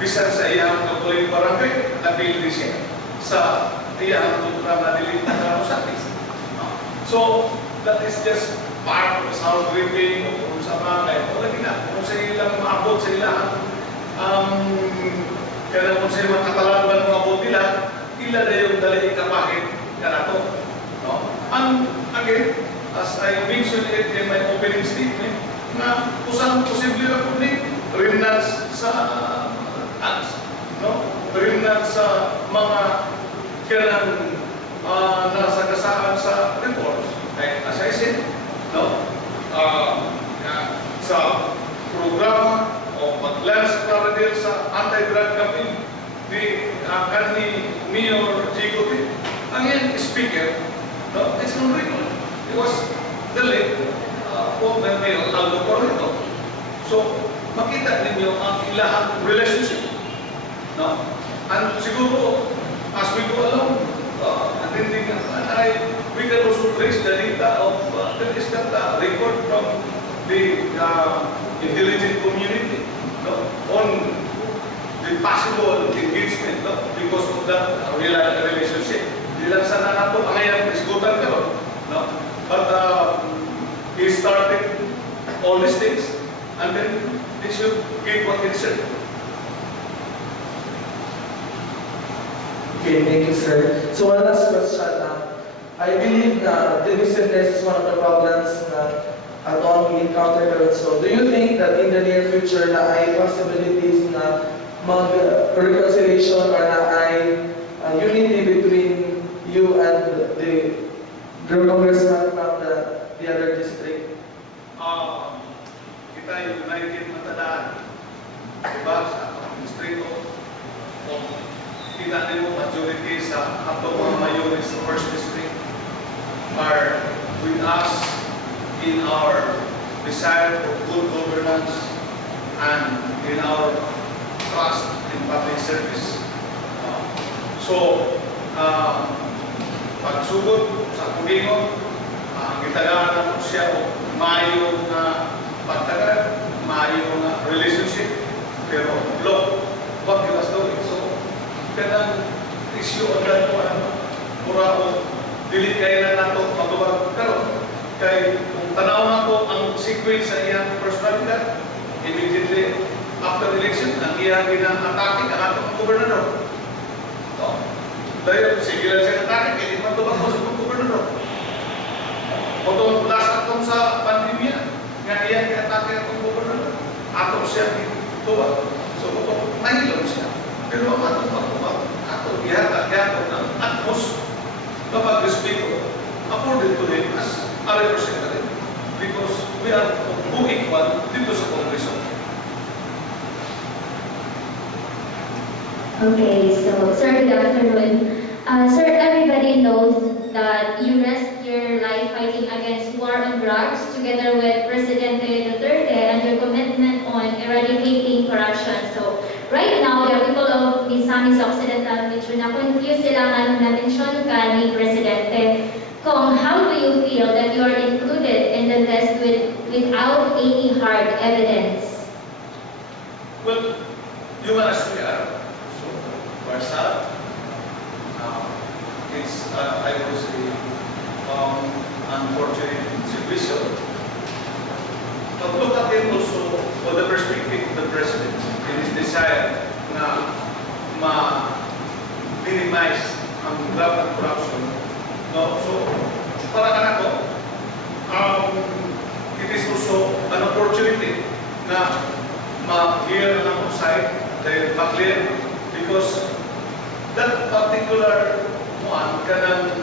bisan sa iyang tuloy barangay, napili siya sa iyang program na dilit na kausap. So, that is just part of the sound gripping o kung sa mga kayo. Wala na, kung sa ilang maabot sa ilang kaya kung sa ilang katalaban maabot nila, ila na yung dali ikapahit ka na to. And again, as I mentioned it in my opening statement, na kusang posible na po din, rinnan sa ads, rinnan sa mga kailang nasa kasaan sa reports. As I said, sa programa o pag-lance para din sa anti-drug campaign ni kanhi Mayor Jigote, ang yung speaker, it's non regular. It was the late former Mayor Aldo Corrito. So, makita ninyo ang ilahang relationship. And siguro, as we go along, we can also trace the data of the record from the intelligent community on the possible engagement because of that relationship. Di lang sana nato ang ngayon isgutan karon. But he started all these things and then they should give what it said. Okay, thank you, sir. So one last question. I believe that divisiveness is one of the problems na we encounter current. So do you think that in the near future na ay possibilities na mag-reconciliation or na ay unity between you and the congressman from the other district? Kita united matadaan. Diba? Sa distrito. Kita nyo majority sa atong mga mayores sa first district are with us in our desire for good governance and in our trust in public service. Pagsugod sa kulingon, gitagaan na po siya o mayo na pagtagal, mayo na relationship, pero look what he was doing. So, issue on that one. Mura ko, dili kaya na nato matubag karon. Kay kung tanaw na ko ang sequence sa iyang personalidad, immediately after election, ang iyang ginang-atake ang atong gobernador. No? Dahil sige lang siya atake, hindi matubag ko sa itong gobernador. Kung last atong sa pandemya, nga iyang ginatake atong gobernador, atong siya tubag. So kung nahilom siya, pero ang atong pagtubag, atong ihatag-yatong ng atmos na pag-respeto according to him as a representative, because we are co-equal dito sa Congress. Okay, so sir, good afternoon. Sir, everybody knows that you risked your life fighting against war on drugs together with Presidente Duterte and your commitment on eradicating corruption. So right now, the people of Misamis Occidental medyo na-confuse sila nga nung na-mention ka ni Presidente. Kung how do you feel that you are included in the list without any hard evidence? Well, human as we are, so we're sad. It's, I would say, unfortunate situation. But look at it also for the perspective of the President in his desire na ma-minimize ang grab ng corruption. No? So, para ka na ko, it is also an opportunity na ma-hear ang side, dahil ma-clear, because that particular one kanang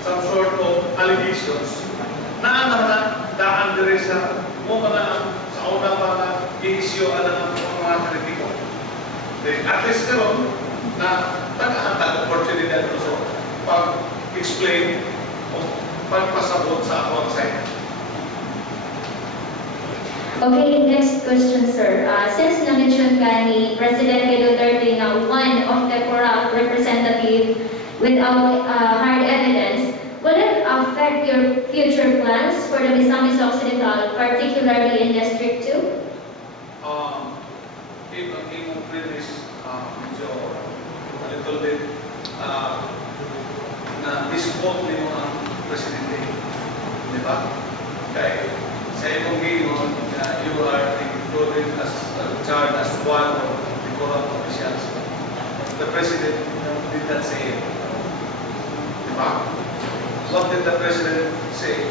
some sort of allegations na daan dire sa mo mga sa una pa na i-issue ang mga kritiko. At least karon na tagahantag opportunity also pag-explain o pagpasabot sa ako ang side. Okay, next question, sir. Since na-mention ka ni Presidente Duterte na one of the corrupt representative without hard evidence, will it affect your future plans for the Misamis Occidental, particularly in District 2? If ang imong premise, medyo a little bit na disquote mo ang Presidente, di ba? Kaya sa imong gingon, you are included as charged as one of the corrupt officials. The President did not say it. Di ba? What did the President say?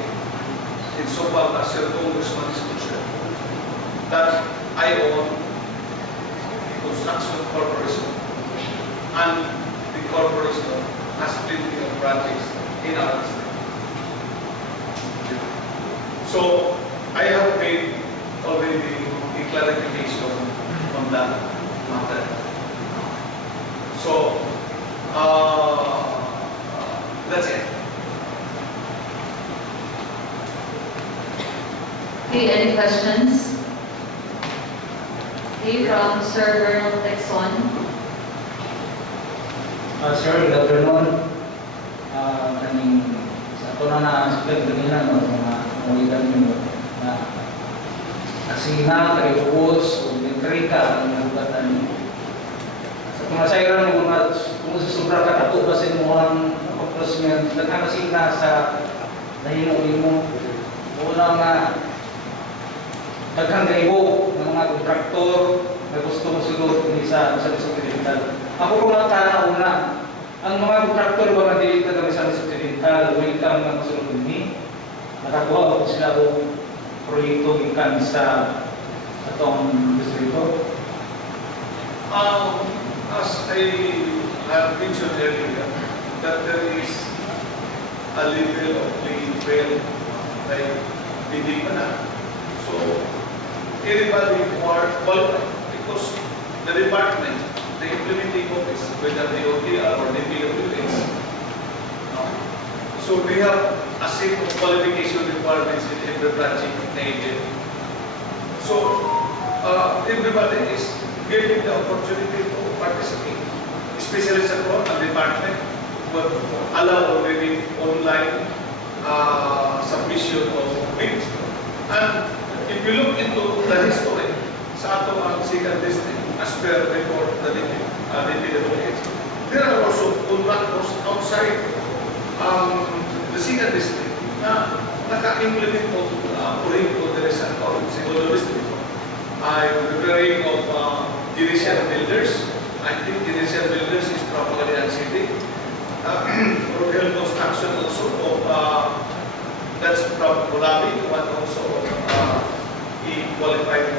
In so far as your congressman is concerned, that I own construction corporation, and the corporation has plenty of projects in our district. So I have made already a clarification on that matter. So that's it. Okay, any questions? Okay, from Sir Bernal Texon. Sir, good afternoon. Sa ito na spend kanina, mga ulitan nyo na asina, kayo post, o mentrika, ang nagkatan. Sa kumasayran mo mga, kung sa sobra ka, ako ba sa inyo ang accomplishment, nagkakasina sa nahimo mo. Una nga, daghang kaibo ng mga kontraktor na gusto mo siguro sa Occidental. Ako kung nakatana una, ang mga kontraktor ba na dili taga sa Occidental, welcome na masunod ni. Nakakuha ko sila o proyekto gikan sa atong distrito. As I have mentioned earlier, that there is a level of playing field like hindi pa na. So, everybody who are qualified because the department, the implementing office, whether the OTR or the PWS, so we have a set of qualification requirements in every branching needed. So, everybody is given the opportunity to participate, especially sa department will allow already online submission of bids. And if you look into the history sa ato ang second district, as per report the DPWH. There are also contractors outside the second district na naka-implement of proyekto there sa Segundo District. I'm preparing of judicial builders. I think judicial builders is from Pagadian City. Royal construction also of that's from Bulabi, one also a qualified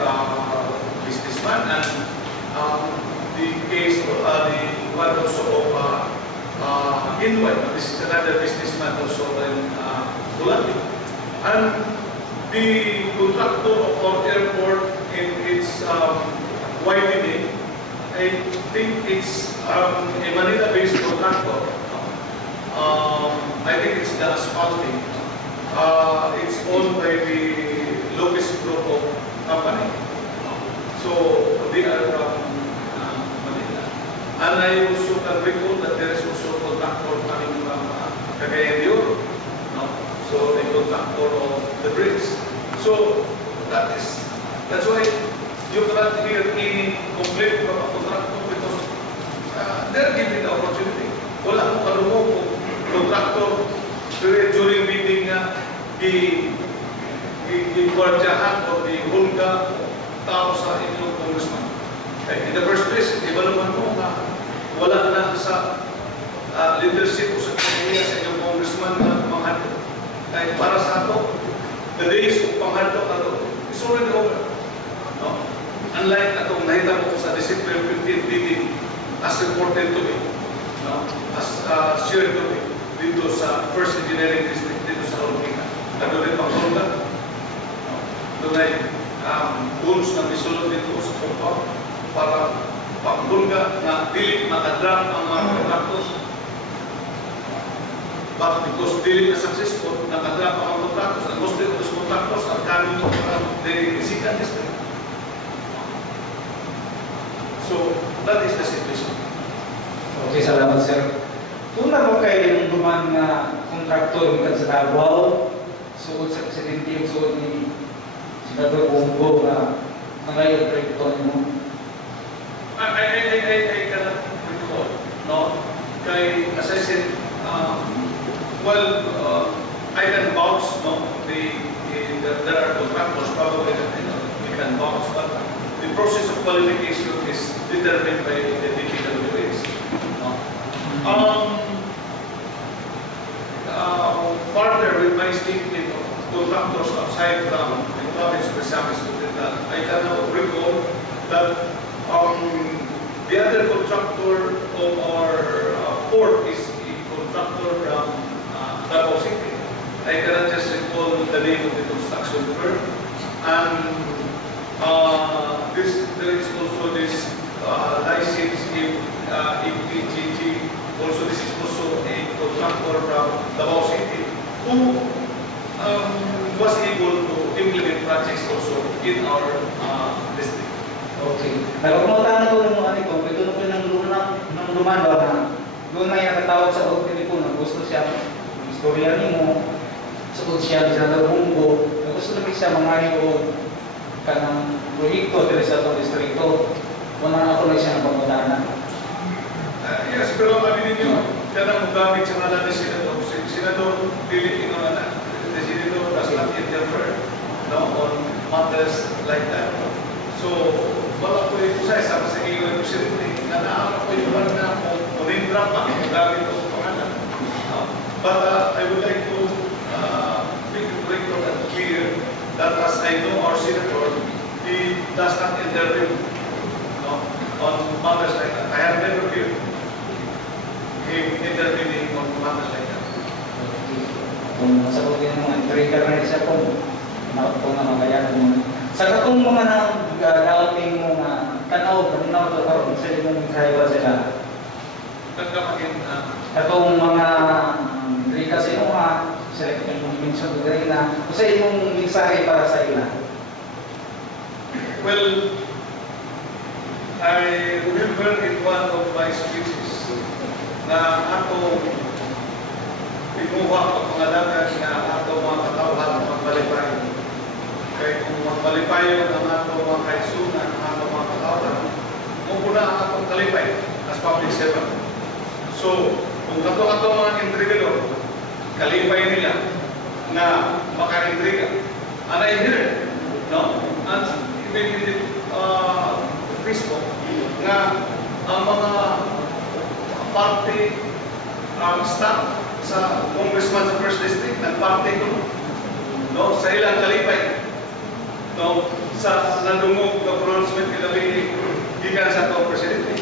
businessman, and the case the one also of Inway, this is another businessman also in Bulabi. And the contractor of our airport in its widening, I think it's a Manila-based contractor. I think it's the asphalting. It's owned by the Lopez Group of company. So they are from Manila. And I also can recall that there is also a contractor coming from Cagayan de Oro. So the contractor of the bridge. So that's why you cannot hear any complaint from a contractor because they're given the opportunity. Wala akong kalungo kung contractor during meeting i-gwardiyahan o i-hulga tao sa inyong congressman. In the first place, iba naman mo na wala na sa leadership o sa kanya sa inyong congressman na panghandok. Kahit para sa ako, the days of panghandok is already over. No? Unlike atong nahita mo sa December 15 meeting as reported to me, no? As shared to me dito sa First Engineering District dito sa Olpina. Doon ay pangkulga. Doon ay goals na misulot dito sa Pumpa para pangkulga na dili makadram ang mga contractors. But because dili na successful, nakadram ang mga contractors, and most of those contractors are coming from the second district. So, that is the situation. Okay, salamat sir. Kung na mo kayo yung duman nga kontraktor ng sa Davao, suod sa presidente yung suod ni Senador Bongo na nangayon proyekto mo? I cannot recall. No? Kay, as I said, I can vouch, no? There are contractors probably that we can vouch, but the process of qualification is determined by the DPWH. Further, with my statement of contractors outside from the province of Visayas, I can now recall that the other contractor of our port is a contractor from Davao City. I cannot just recall the name of the construction firm. And there is also this license in PGG. Also, this is also a contractor from Davao City who was able to implement projects also in our district. Okay. Nagpapunta ko ng mga nito, ito na po ng lumano na doon may nakatawag sa loob telepono, gusto siya istorya mo, sukod siya sa Bongo, gusto namin siya mga o kanang proyekto dito sa itong distrito. Una ako na siya napagmadanan. Yes, pero aminin nyo, kanang gamit sa ngalan ni Senador. Senador Pilipino na Senador does not interfere on matters like that. So, wala ko yung usay sa iyo ng Presidente na naano ko yung wala na monindra pa ang gamit ko pangalan. But I would like to make it record and clear that as I know our Senator, he does not intervene on matters like that. I have never heard him intervening on matters like that. Kung sagutin ng mga trigger na siya po, naot po na magayan mo. Sa katong mga nag-outing mo nga tanaw, paminaw ito karoon sa imong kahaywa sila. Katong mga trigger sa imo nga, sila kitang mention ko rin na, kung sa imong mensahe para sa ila. Well, I remember in one of my speeches na ako pinuha ang pangalagan na ato mga katawhan magpalipay. Kaya kung magpalipay ang ato mga kaisunan, ang ato mga katawhan, muna ang atong kalipay as public servant. So, kung ato mga intrigador, kalipay nila na maka-intriga, anay here, no? And even in Facebook, nga ang mga party staff sa congressman sa first district, nag-party ko, no? Sa ilang kalipay, no? Sa nandungog na pronouncement nila gikan sa atong presidente.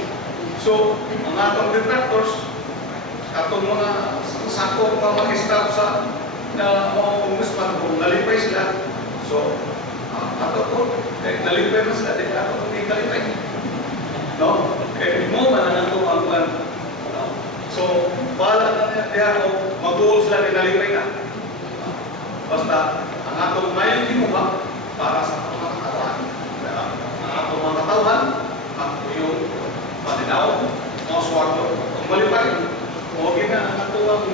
So, ang atong detractors, atong mga sakop mga mag-staff sa mga congressman, kung nalipay sila, so, ato po, nalipay na sila, dahil ato po kalipay. No? Kaya mo man ang ato ang plan. No? So, bahala na niya ako, mag-uol sila, nalipay na. Basta, ang atong mayon gimuha para sa atong mga katawan. Ang atong mga katawan, ang yung patinaw, mga swarto, ang malipay. O gina ang atong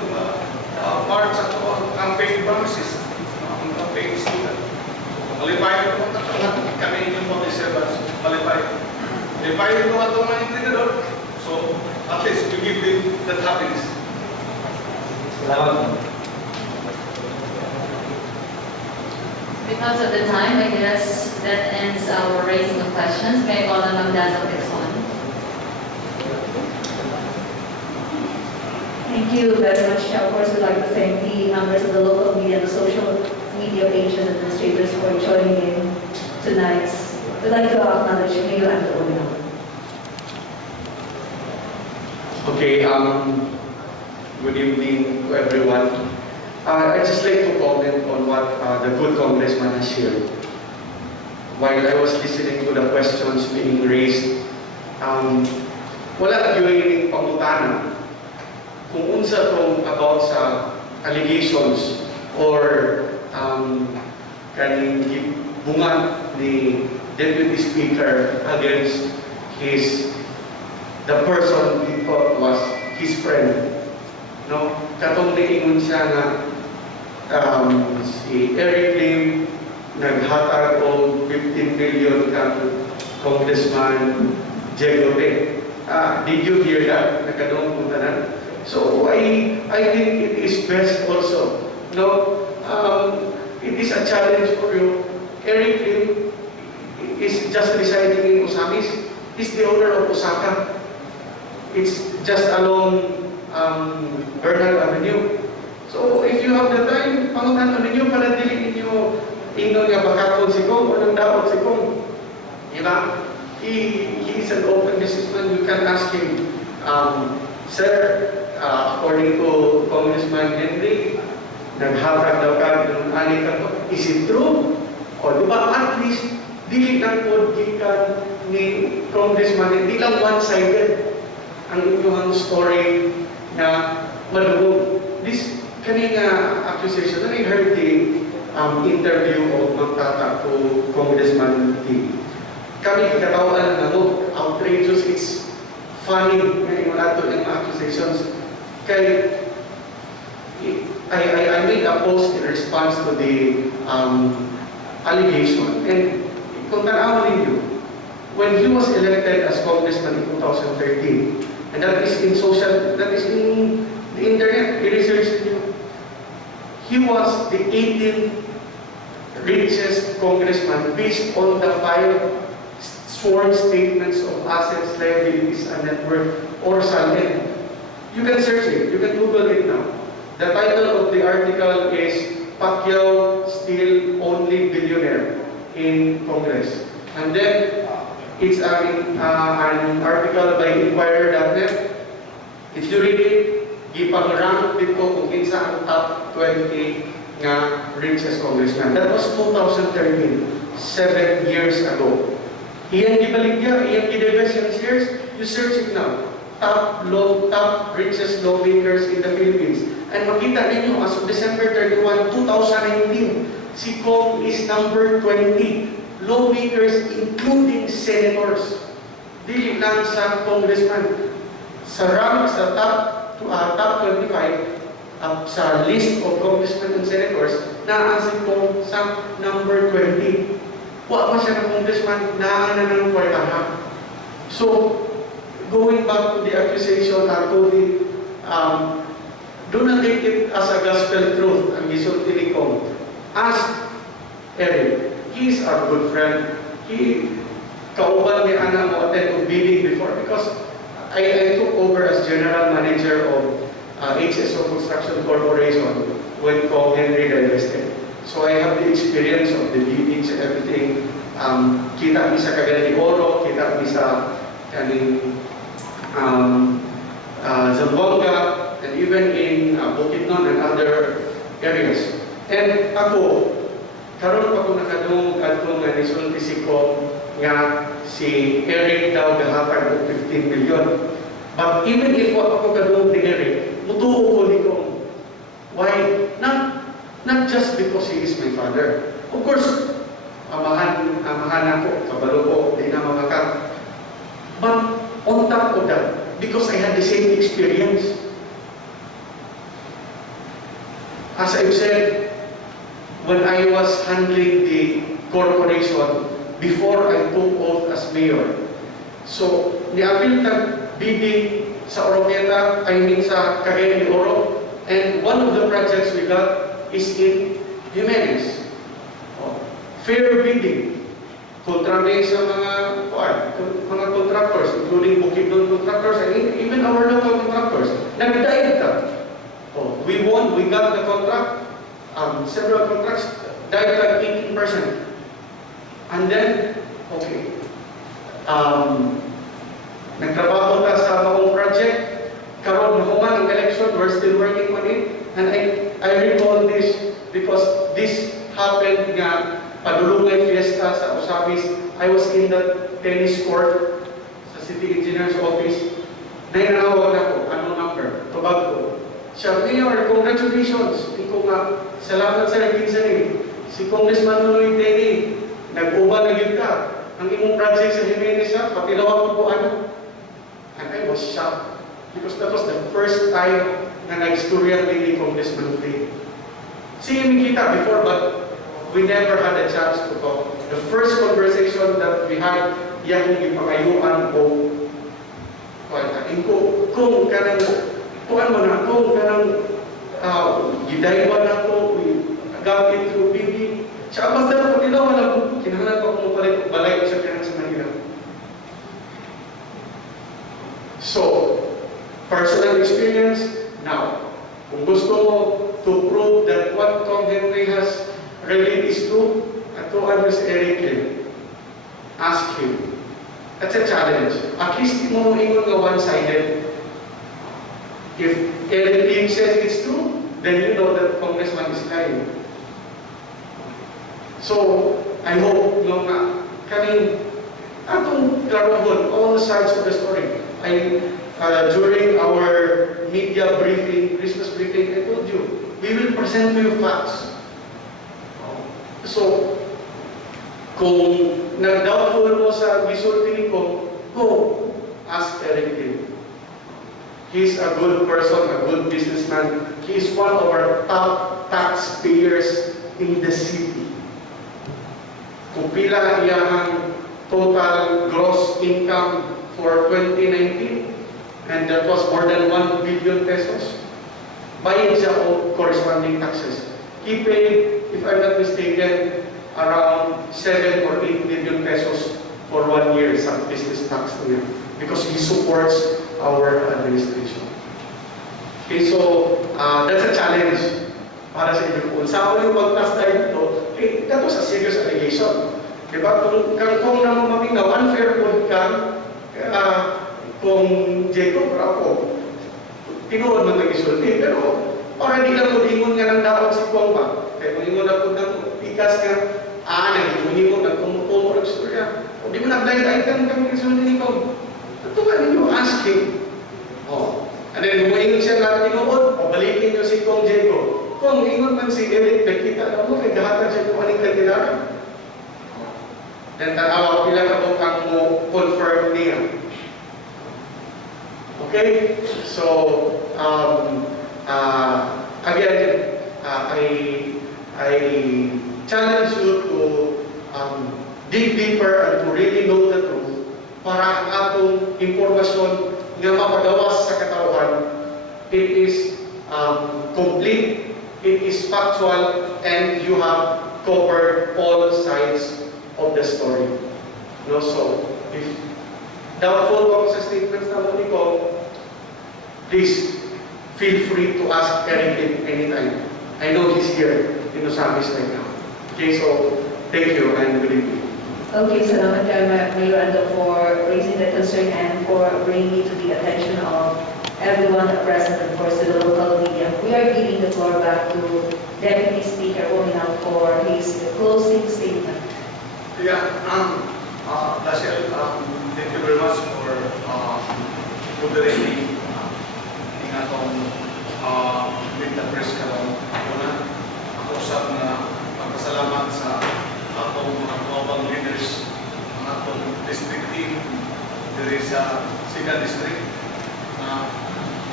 part sa atong campaign promises, ang campaign slogan. Malipay ito ang katawan, kami inyong mga servants, malipay. Malipay ito ang atong mga intrigador. So, at least to give them that happiness. Salamat. Because of the time, I guess that ends our raising of questions. May I call on Ma'am Dazzle Dixon. Thank you very much. Of course, we'd like to thank the members of the local media and the social media pages and administrators for joining in tonight. We'd like to acknowledge Mayor Antonio. Okay, good evening to everyone. I'd just like to comment on what the good congressman has shared. While I was listening to the questions being raised, wala yung pangutana kung unsa tong about sa allegations or kaning bunga ni Deputy Speaker against the person he thought was his friend. No? Katong niingon siya na si Eric Lim naghatag o 15 million kang Congressman Diego Te. Did you hear that? Nakadong puntanan? So I think it is best also. No, it is a challenge for you. Eric Lim is just residing in Osamis. He's the owner of Osaka. It's just along Bernal Avenue. So if you have the time, pangutan ninyo para dili ninyo ino nga bakaton si Kong o nang daot si Kong. Diba? He is an open businessman. You can ask him, Sir, according to Congressman Henry, naghatag daw ka ng ani ka to. Is it true? O diba at least dili nang pod gikan ni Congressman, hindi lang one-sided ang inyong story na madugog. This kanina accusation, I heard the interview of Magtata to Congressman T. Kami katawanan na mo, outrageous, it's funny na yung ato yung accusations. Kaya I made a post in response to the allegation. And kung tanaw ninyo, when he was elected as congressman in 2013, and that is in the internet, i-research niyo, he was the 18th richest congressman based on the 5 sworn statements of assets, liabilities, and net worth, or SALN. You can search it. You can Google it now. The title of the article is Pacquiao Still Only Billionaire in Congress. And then, it's an article by Inquirer.net. If you read it, ipang-rank dito kung kinsa ang top 20 nga richest congressman. That was 2013, 7 years ago. Iyan gibaligya, iyan gidebes yung shares, you search it now. Top richest lawmakers in the Philippines. And makita ninyo, as of December 31, 2019, si Kong is number 20. Lawmakers including senators. Dili lang sa congressman. Sa rank sa top 25 sa list of congressmen and senators, naasip ko sa number 20. Wa pa siya ng congressman, naana ng kwartahan. So, going back to the accusation, Arcody, do not take it as a gospel truth, ang gisulti ni Kong. Ask Eric. He is our good friend. He kauban ni Ana mo attend of bidding before because I took over as general manager of HSO Construction Corporation when Kong Henry divested. So I have the experience of the biddings and everything. Kita mi sa Cagayan de Oro, kita mi sa kaning Zamboanga, and even in Bukidnon and other areas. And ako, karon pa ko nakadung adto nga nisulti si Kong nga si Eric daw gahatag og 15 million. But even if ako kadung ni Eric, mutuo ko ni Kong. Why? Not just because he is my father. Of course, amahan ako, kabalo ko, di na mamakat. But on top of that, because I had the same experience. As I've said, when I was handling the corporation before I took oath as mayor, so niapil tag bidding sa Oroqueta, I mean sa Cagayan de Oro, and one of the projects we got is in Jimenez. Fair bidding. Kontrame sa mga contractors, including Bukidnon contractors and even our local contractors. Nag-dive ka. We won, we got the contract. Several contracts dive like 18%. And then, okay. Nagtrabaho ta sa maong project. Karon nahuman ang election, we're still working on it. And I recall this because this happened nga padulungay fiesta sa Usapis. I was in the tennis court sa city engineer's office. Nainawag ako, ano number? Tobacco. Siya, Mayor, congratulations. Iko nga, salamat sa nagpinsan eh. Si Congressman Nunoy Teni, nag-uba na yun ka. Ang imong project sa Jimenez siya, patilawan ko ano. And I was shocked. Because that was the first time na nag-istorya ni Congressman Teni. Sige, may kita before, but we never had a chance to talk. The first conversation that we had, iyang ipangayuan ko, kung kanang, kuan mo na, kung kanang, gidaywa na ko, gamit through BB. Siya, basta na pag ginawa na po, kinahanglan ko kung balik, balay ko sa kanang sa Manila. So, personal experience, now, kung gusto mo to prove that what Tom Henry has really is true, at to address Eric Lim, ask him. That's a challenge. At least mo ingon nga one-sided. If Eric Lim says it's true, then you know that Congressman is lying. So, I hope no nga kaning atong klarohon all sides of the story. During our media briefing, Christmas briefing, I told you, we will present to you facts. So, kung nag-doubtful mo sa gisulti ko, go ask Eric Lim. He's a good person, a good businessman. He is one of our top taxpayers in the city. Kung pila iyang total gross income for 2019, and that was more than 1 billion pesos, bayad siya o corresponding taxes. He paid, if I'm not mistaken, around 7 or 8 million pesos for 1 year sa business tax niya because he supports our administration. Okay, so that's a challenge para sa inyo. Kung saan yung pag-pass tayo ito, that was a serious allegation. Diba? Kung naman maminaw, unfair po ka, kung Jacob or ako, tinuod man nag-isulti, pero para di lang po ingon nga ng dapat si Kongba. Kaya kung ingon na po ng pikas nga, nag-ingon na kumukumo ng istorya. O di mo nag-blind item kami nag-isulti ni Kong. Ito nga ninyo, ask him. And then kung ingon siya nga tinuod, pabalikin nyo si Kong Jacob. Kung ingon man si Eric, nakita na mo, naghahatag siya kung anong kandidato. Then tanawa pila ka po kang mo confirm niya. Okay? So, again, I challenge you to dig deeper and to really know the truth para ang atong impormasyon nga mapagawas sa katauhan, it is complete, it is factual, and you have covered all sides of the story. No, so, if doubtful ako sa statements na mo ko, please, feel free to ask anything anytime. I know he's here in Osamis right now. Okay, so, thank you and good evening. Okay, salamat Mayor Ando for raising the concern and for bringing it to the attention of everyone present and of course to the local media. We are giving the floor back to Deputy Speaker Ominal for his closing statement. Yeah, Dashiell, thank you very much for moderating ng atong with the press karon. Una, ako usap na magpasalamat sa atong mga global leaders, ang atong district team diri sa Siga District, na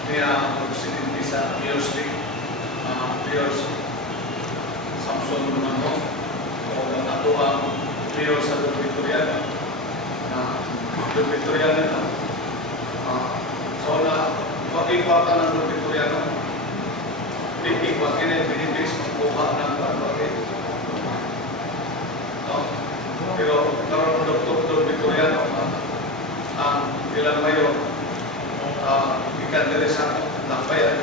niya Presidente sa Mayor's League, Mayor Samson Lumano, o ang ato ang Mayor sa Victoriana, Victoriana so na pakipatan ng Victoriano, ikipakin ang Philippines kuha ng bakit. Pero karon ng Dr. Victoriano, ang ilang mayo, ikan dari sa napayan,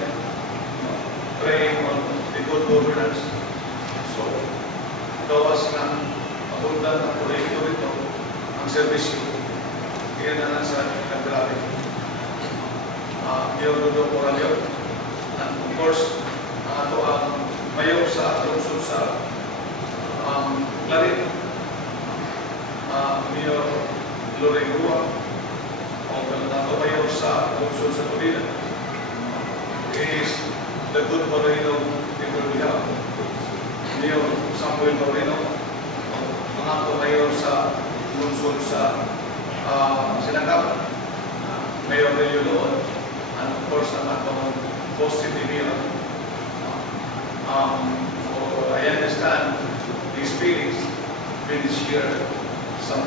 praying on the good governance. So, gawas ng pagpuntan ng proyekto rito, ang servisyo, iyan na sa Kagrabe. Diodo Moralio, and of course, ato ang mayor sa lungsod sa Clarin, Mayor Lorraine Rua, o ato mayor sa lungsod sa Tubila. Is the good Moreno people we have, Mayor Samuel Moreno, ang ato mayor sa lungsod sa Sinangkap, Mayor Delio Loon, and of course, ang atong positive mayor. I understand these feelings when you share some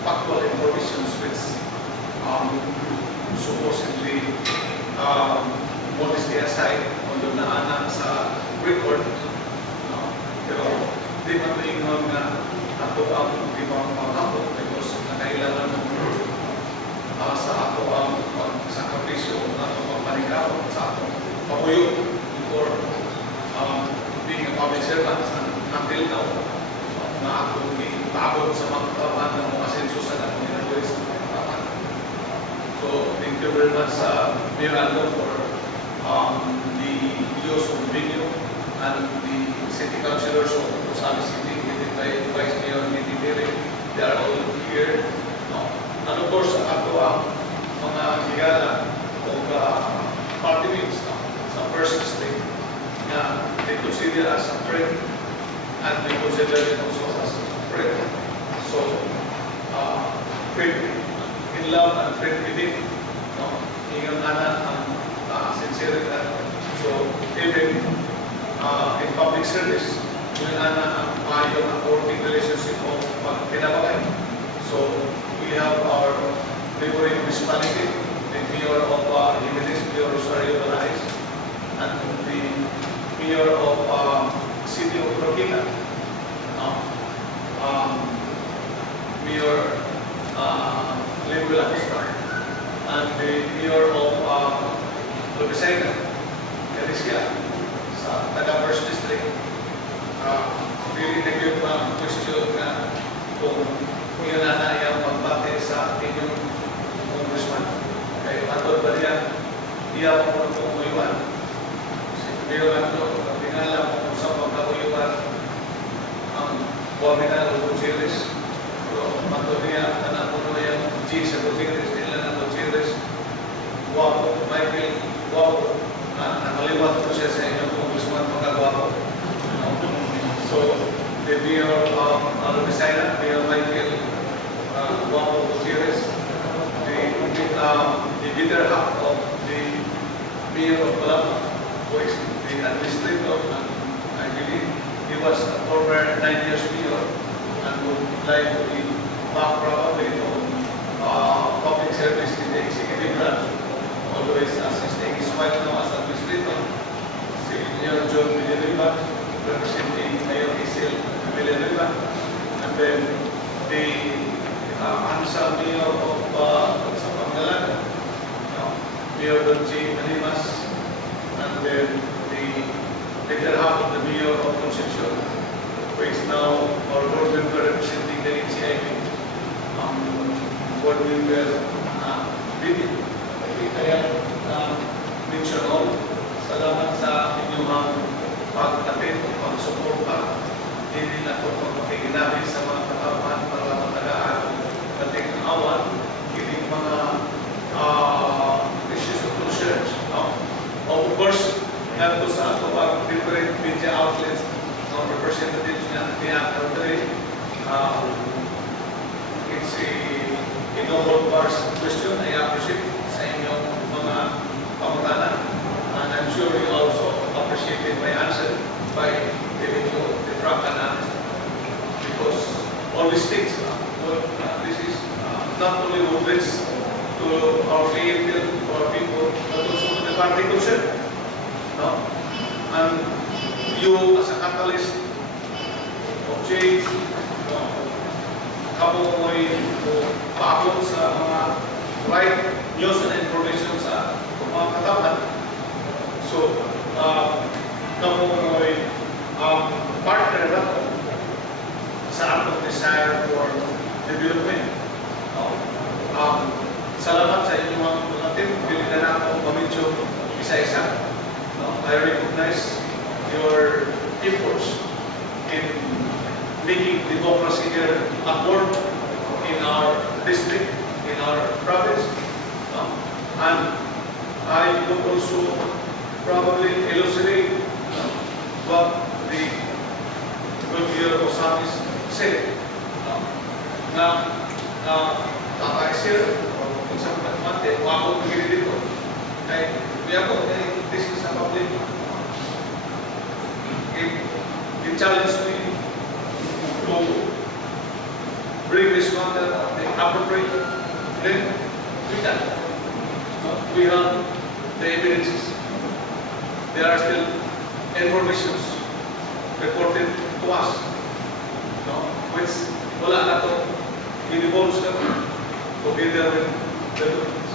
factual information which supposedly modesty aside, although naanak sa record, pero di man maingon nga ato ang di ba pangambot because nakailangan sa ato ang sakripisyo, ato ang paningkaw, sa ato papuyo before being a public servant until now, na ato paabot sa mga katawan ng mga asenso sa natin ginagawa sa mga katawan. So, thank you very much Mayor Ando for the use of the video and the city councilors of Osamis City, headed by Vice Mayor Niti Tere. They are all here. And of course, ato ang mga higala o party mates sa first state na they consider as a friend and we consider it also as a friend. So, friend in love and friend within, ingang ana ang sincerity. So, even in public service, yung ana ang maayong ang working relationship o pagkinabagay. So, we have our neighboring municipality, the Mayor of Jimenez, Mayor Rosario Balais, and the Mayor of City of Roquina, Mayor Lemuel Acosta, and the Mayor of Lubisena, Carisca, sa taga First District. Really nag-give question na kung yun na yung magbate sa inyong congressman. Kaya patod ba niya, iya mo kung umuyuan. Si Mayor Ando, tingala mo kung sa pagkakuyuan ang Buwamina o Gutierrez. Pero patod niya, anak mo na yung G sa Gutierrez, nila na Gutierrez. Guwapo, Michael, guwapo. Nakaliwat ko siya sa inyong congressman pagkagwapo. So, the Mayor of Lubisena, Mayor Michael Guapo Gutierrez, the leader half of the Mayor of Balapa, who is the administrator, and I believe he was a former 9 years mayor and would like to be back probably to public always assisting his wife now as administrator, si Mayor John Villanueva, representing Mayor Isel Villanueva, and then the handsome mayor of sa Pangalanan, Mayor Don G. Manimas, and then the later half of the mayor of Concepcion, who is now our board member representing the NCIB, board member Bibi. Kaya mention all, salamat sa inyong pag-atid o pag-suporta. Hindi na ito pagpapigilami sa mga katawan para matagaan dating awan, hindi mga issues of research. Of course, nato sa ato ang different media outlets, representatives niya country, it's a no bars question. I appreciate sa inyong mga pamutanan, and I'm sure you also appreciated my answer by giving you the frank and honest, because all these things, this is not only movements to our clientele, to our people, but also to the party concerned. And you as a catalyst of change, kamo mo'y paabot sa mga right news and information sa mga katawan. So, kamo mo'y partner na sa atong desire for development. Salamat sa inyong mga team. Pili na ako pamidyo isa-isa. I recognize your efforts in making democracy here at work in our district, in our province. And I would also probably elucidate what the good year of Samis said. Na Tatay Sir, kung sa mati, wako pagkili dito. Kaya, this is a public. It challenged me to bring this matter at the appropriate. Then we done. We have the evidences. There are still informations reported to us, which wala na to involves them together with the documents.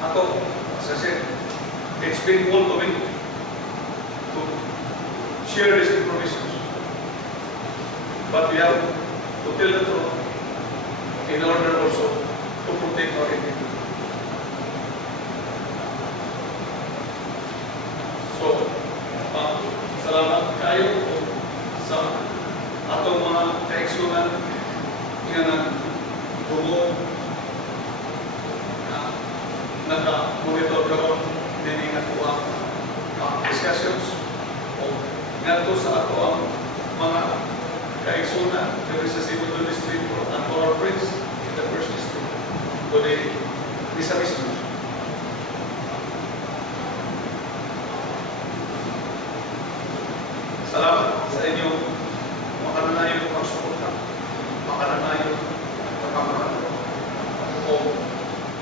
Ako, as I said, it's been all to me to share this information. But we have to tell the truth in order also to protect our identity. So, salamat kayo sa atong mga kaigsunan nga nagbumo naka-monitor karon din nga kuha discussions o ngadto sa ato ang mga kaigsunan diri sa Cebu District and to our friends in the first district to the Misamis. Salamat sa inyong makananayong pagsuporta, makananayong pagkamahan. O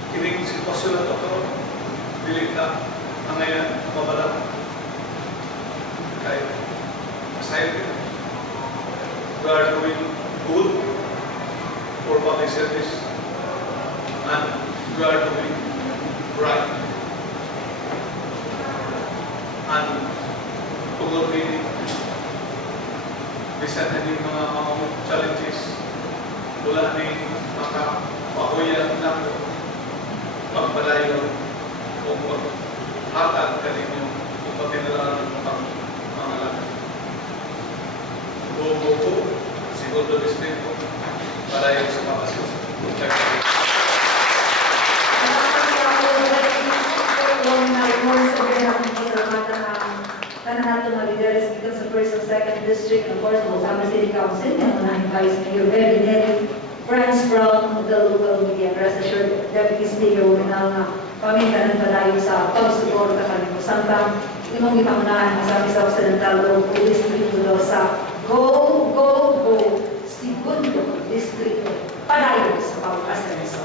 kining sitwasyon na ito karon, dili ka ang ngayon mabalang kay masayang din. We are doing good for public service and we are doing right. And tungkol din bisan na din mga challenges wala din makapahuyan na pagpalayo o paghatag kaninyo o pagpinalaran ng mga lakad. Buo po, Segundo Distrito, palayo sa kapasyon. Because the first and second district, and of course, the Sama City Council, and na-advise me, you're very near friends from the local media. Rest assured, Deputy Speaker, huwag na pamintanan palayo sa pagsuporta kanimo. Samtang, imong ipangunahan sa Occidental Local District sa Go Segundo Distrito, palayo sa pagkasenso.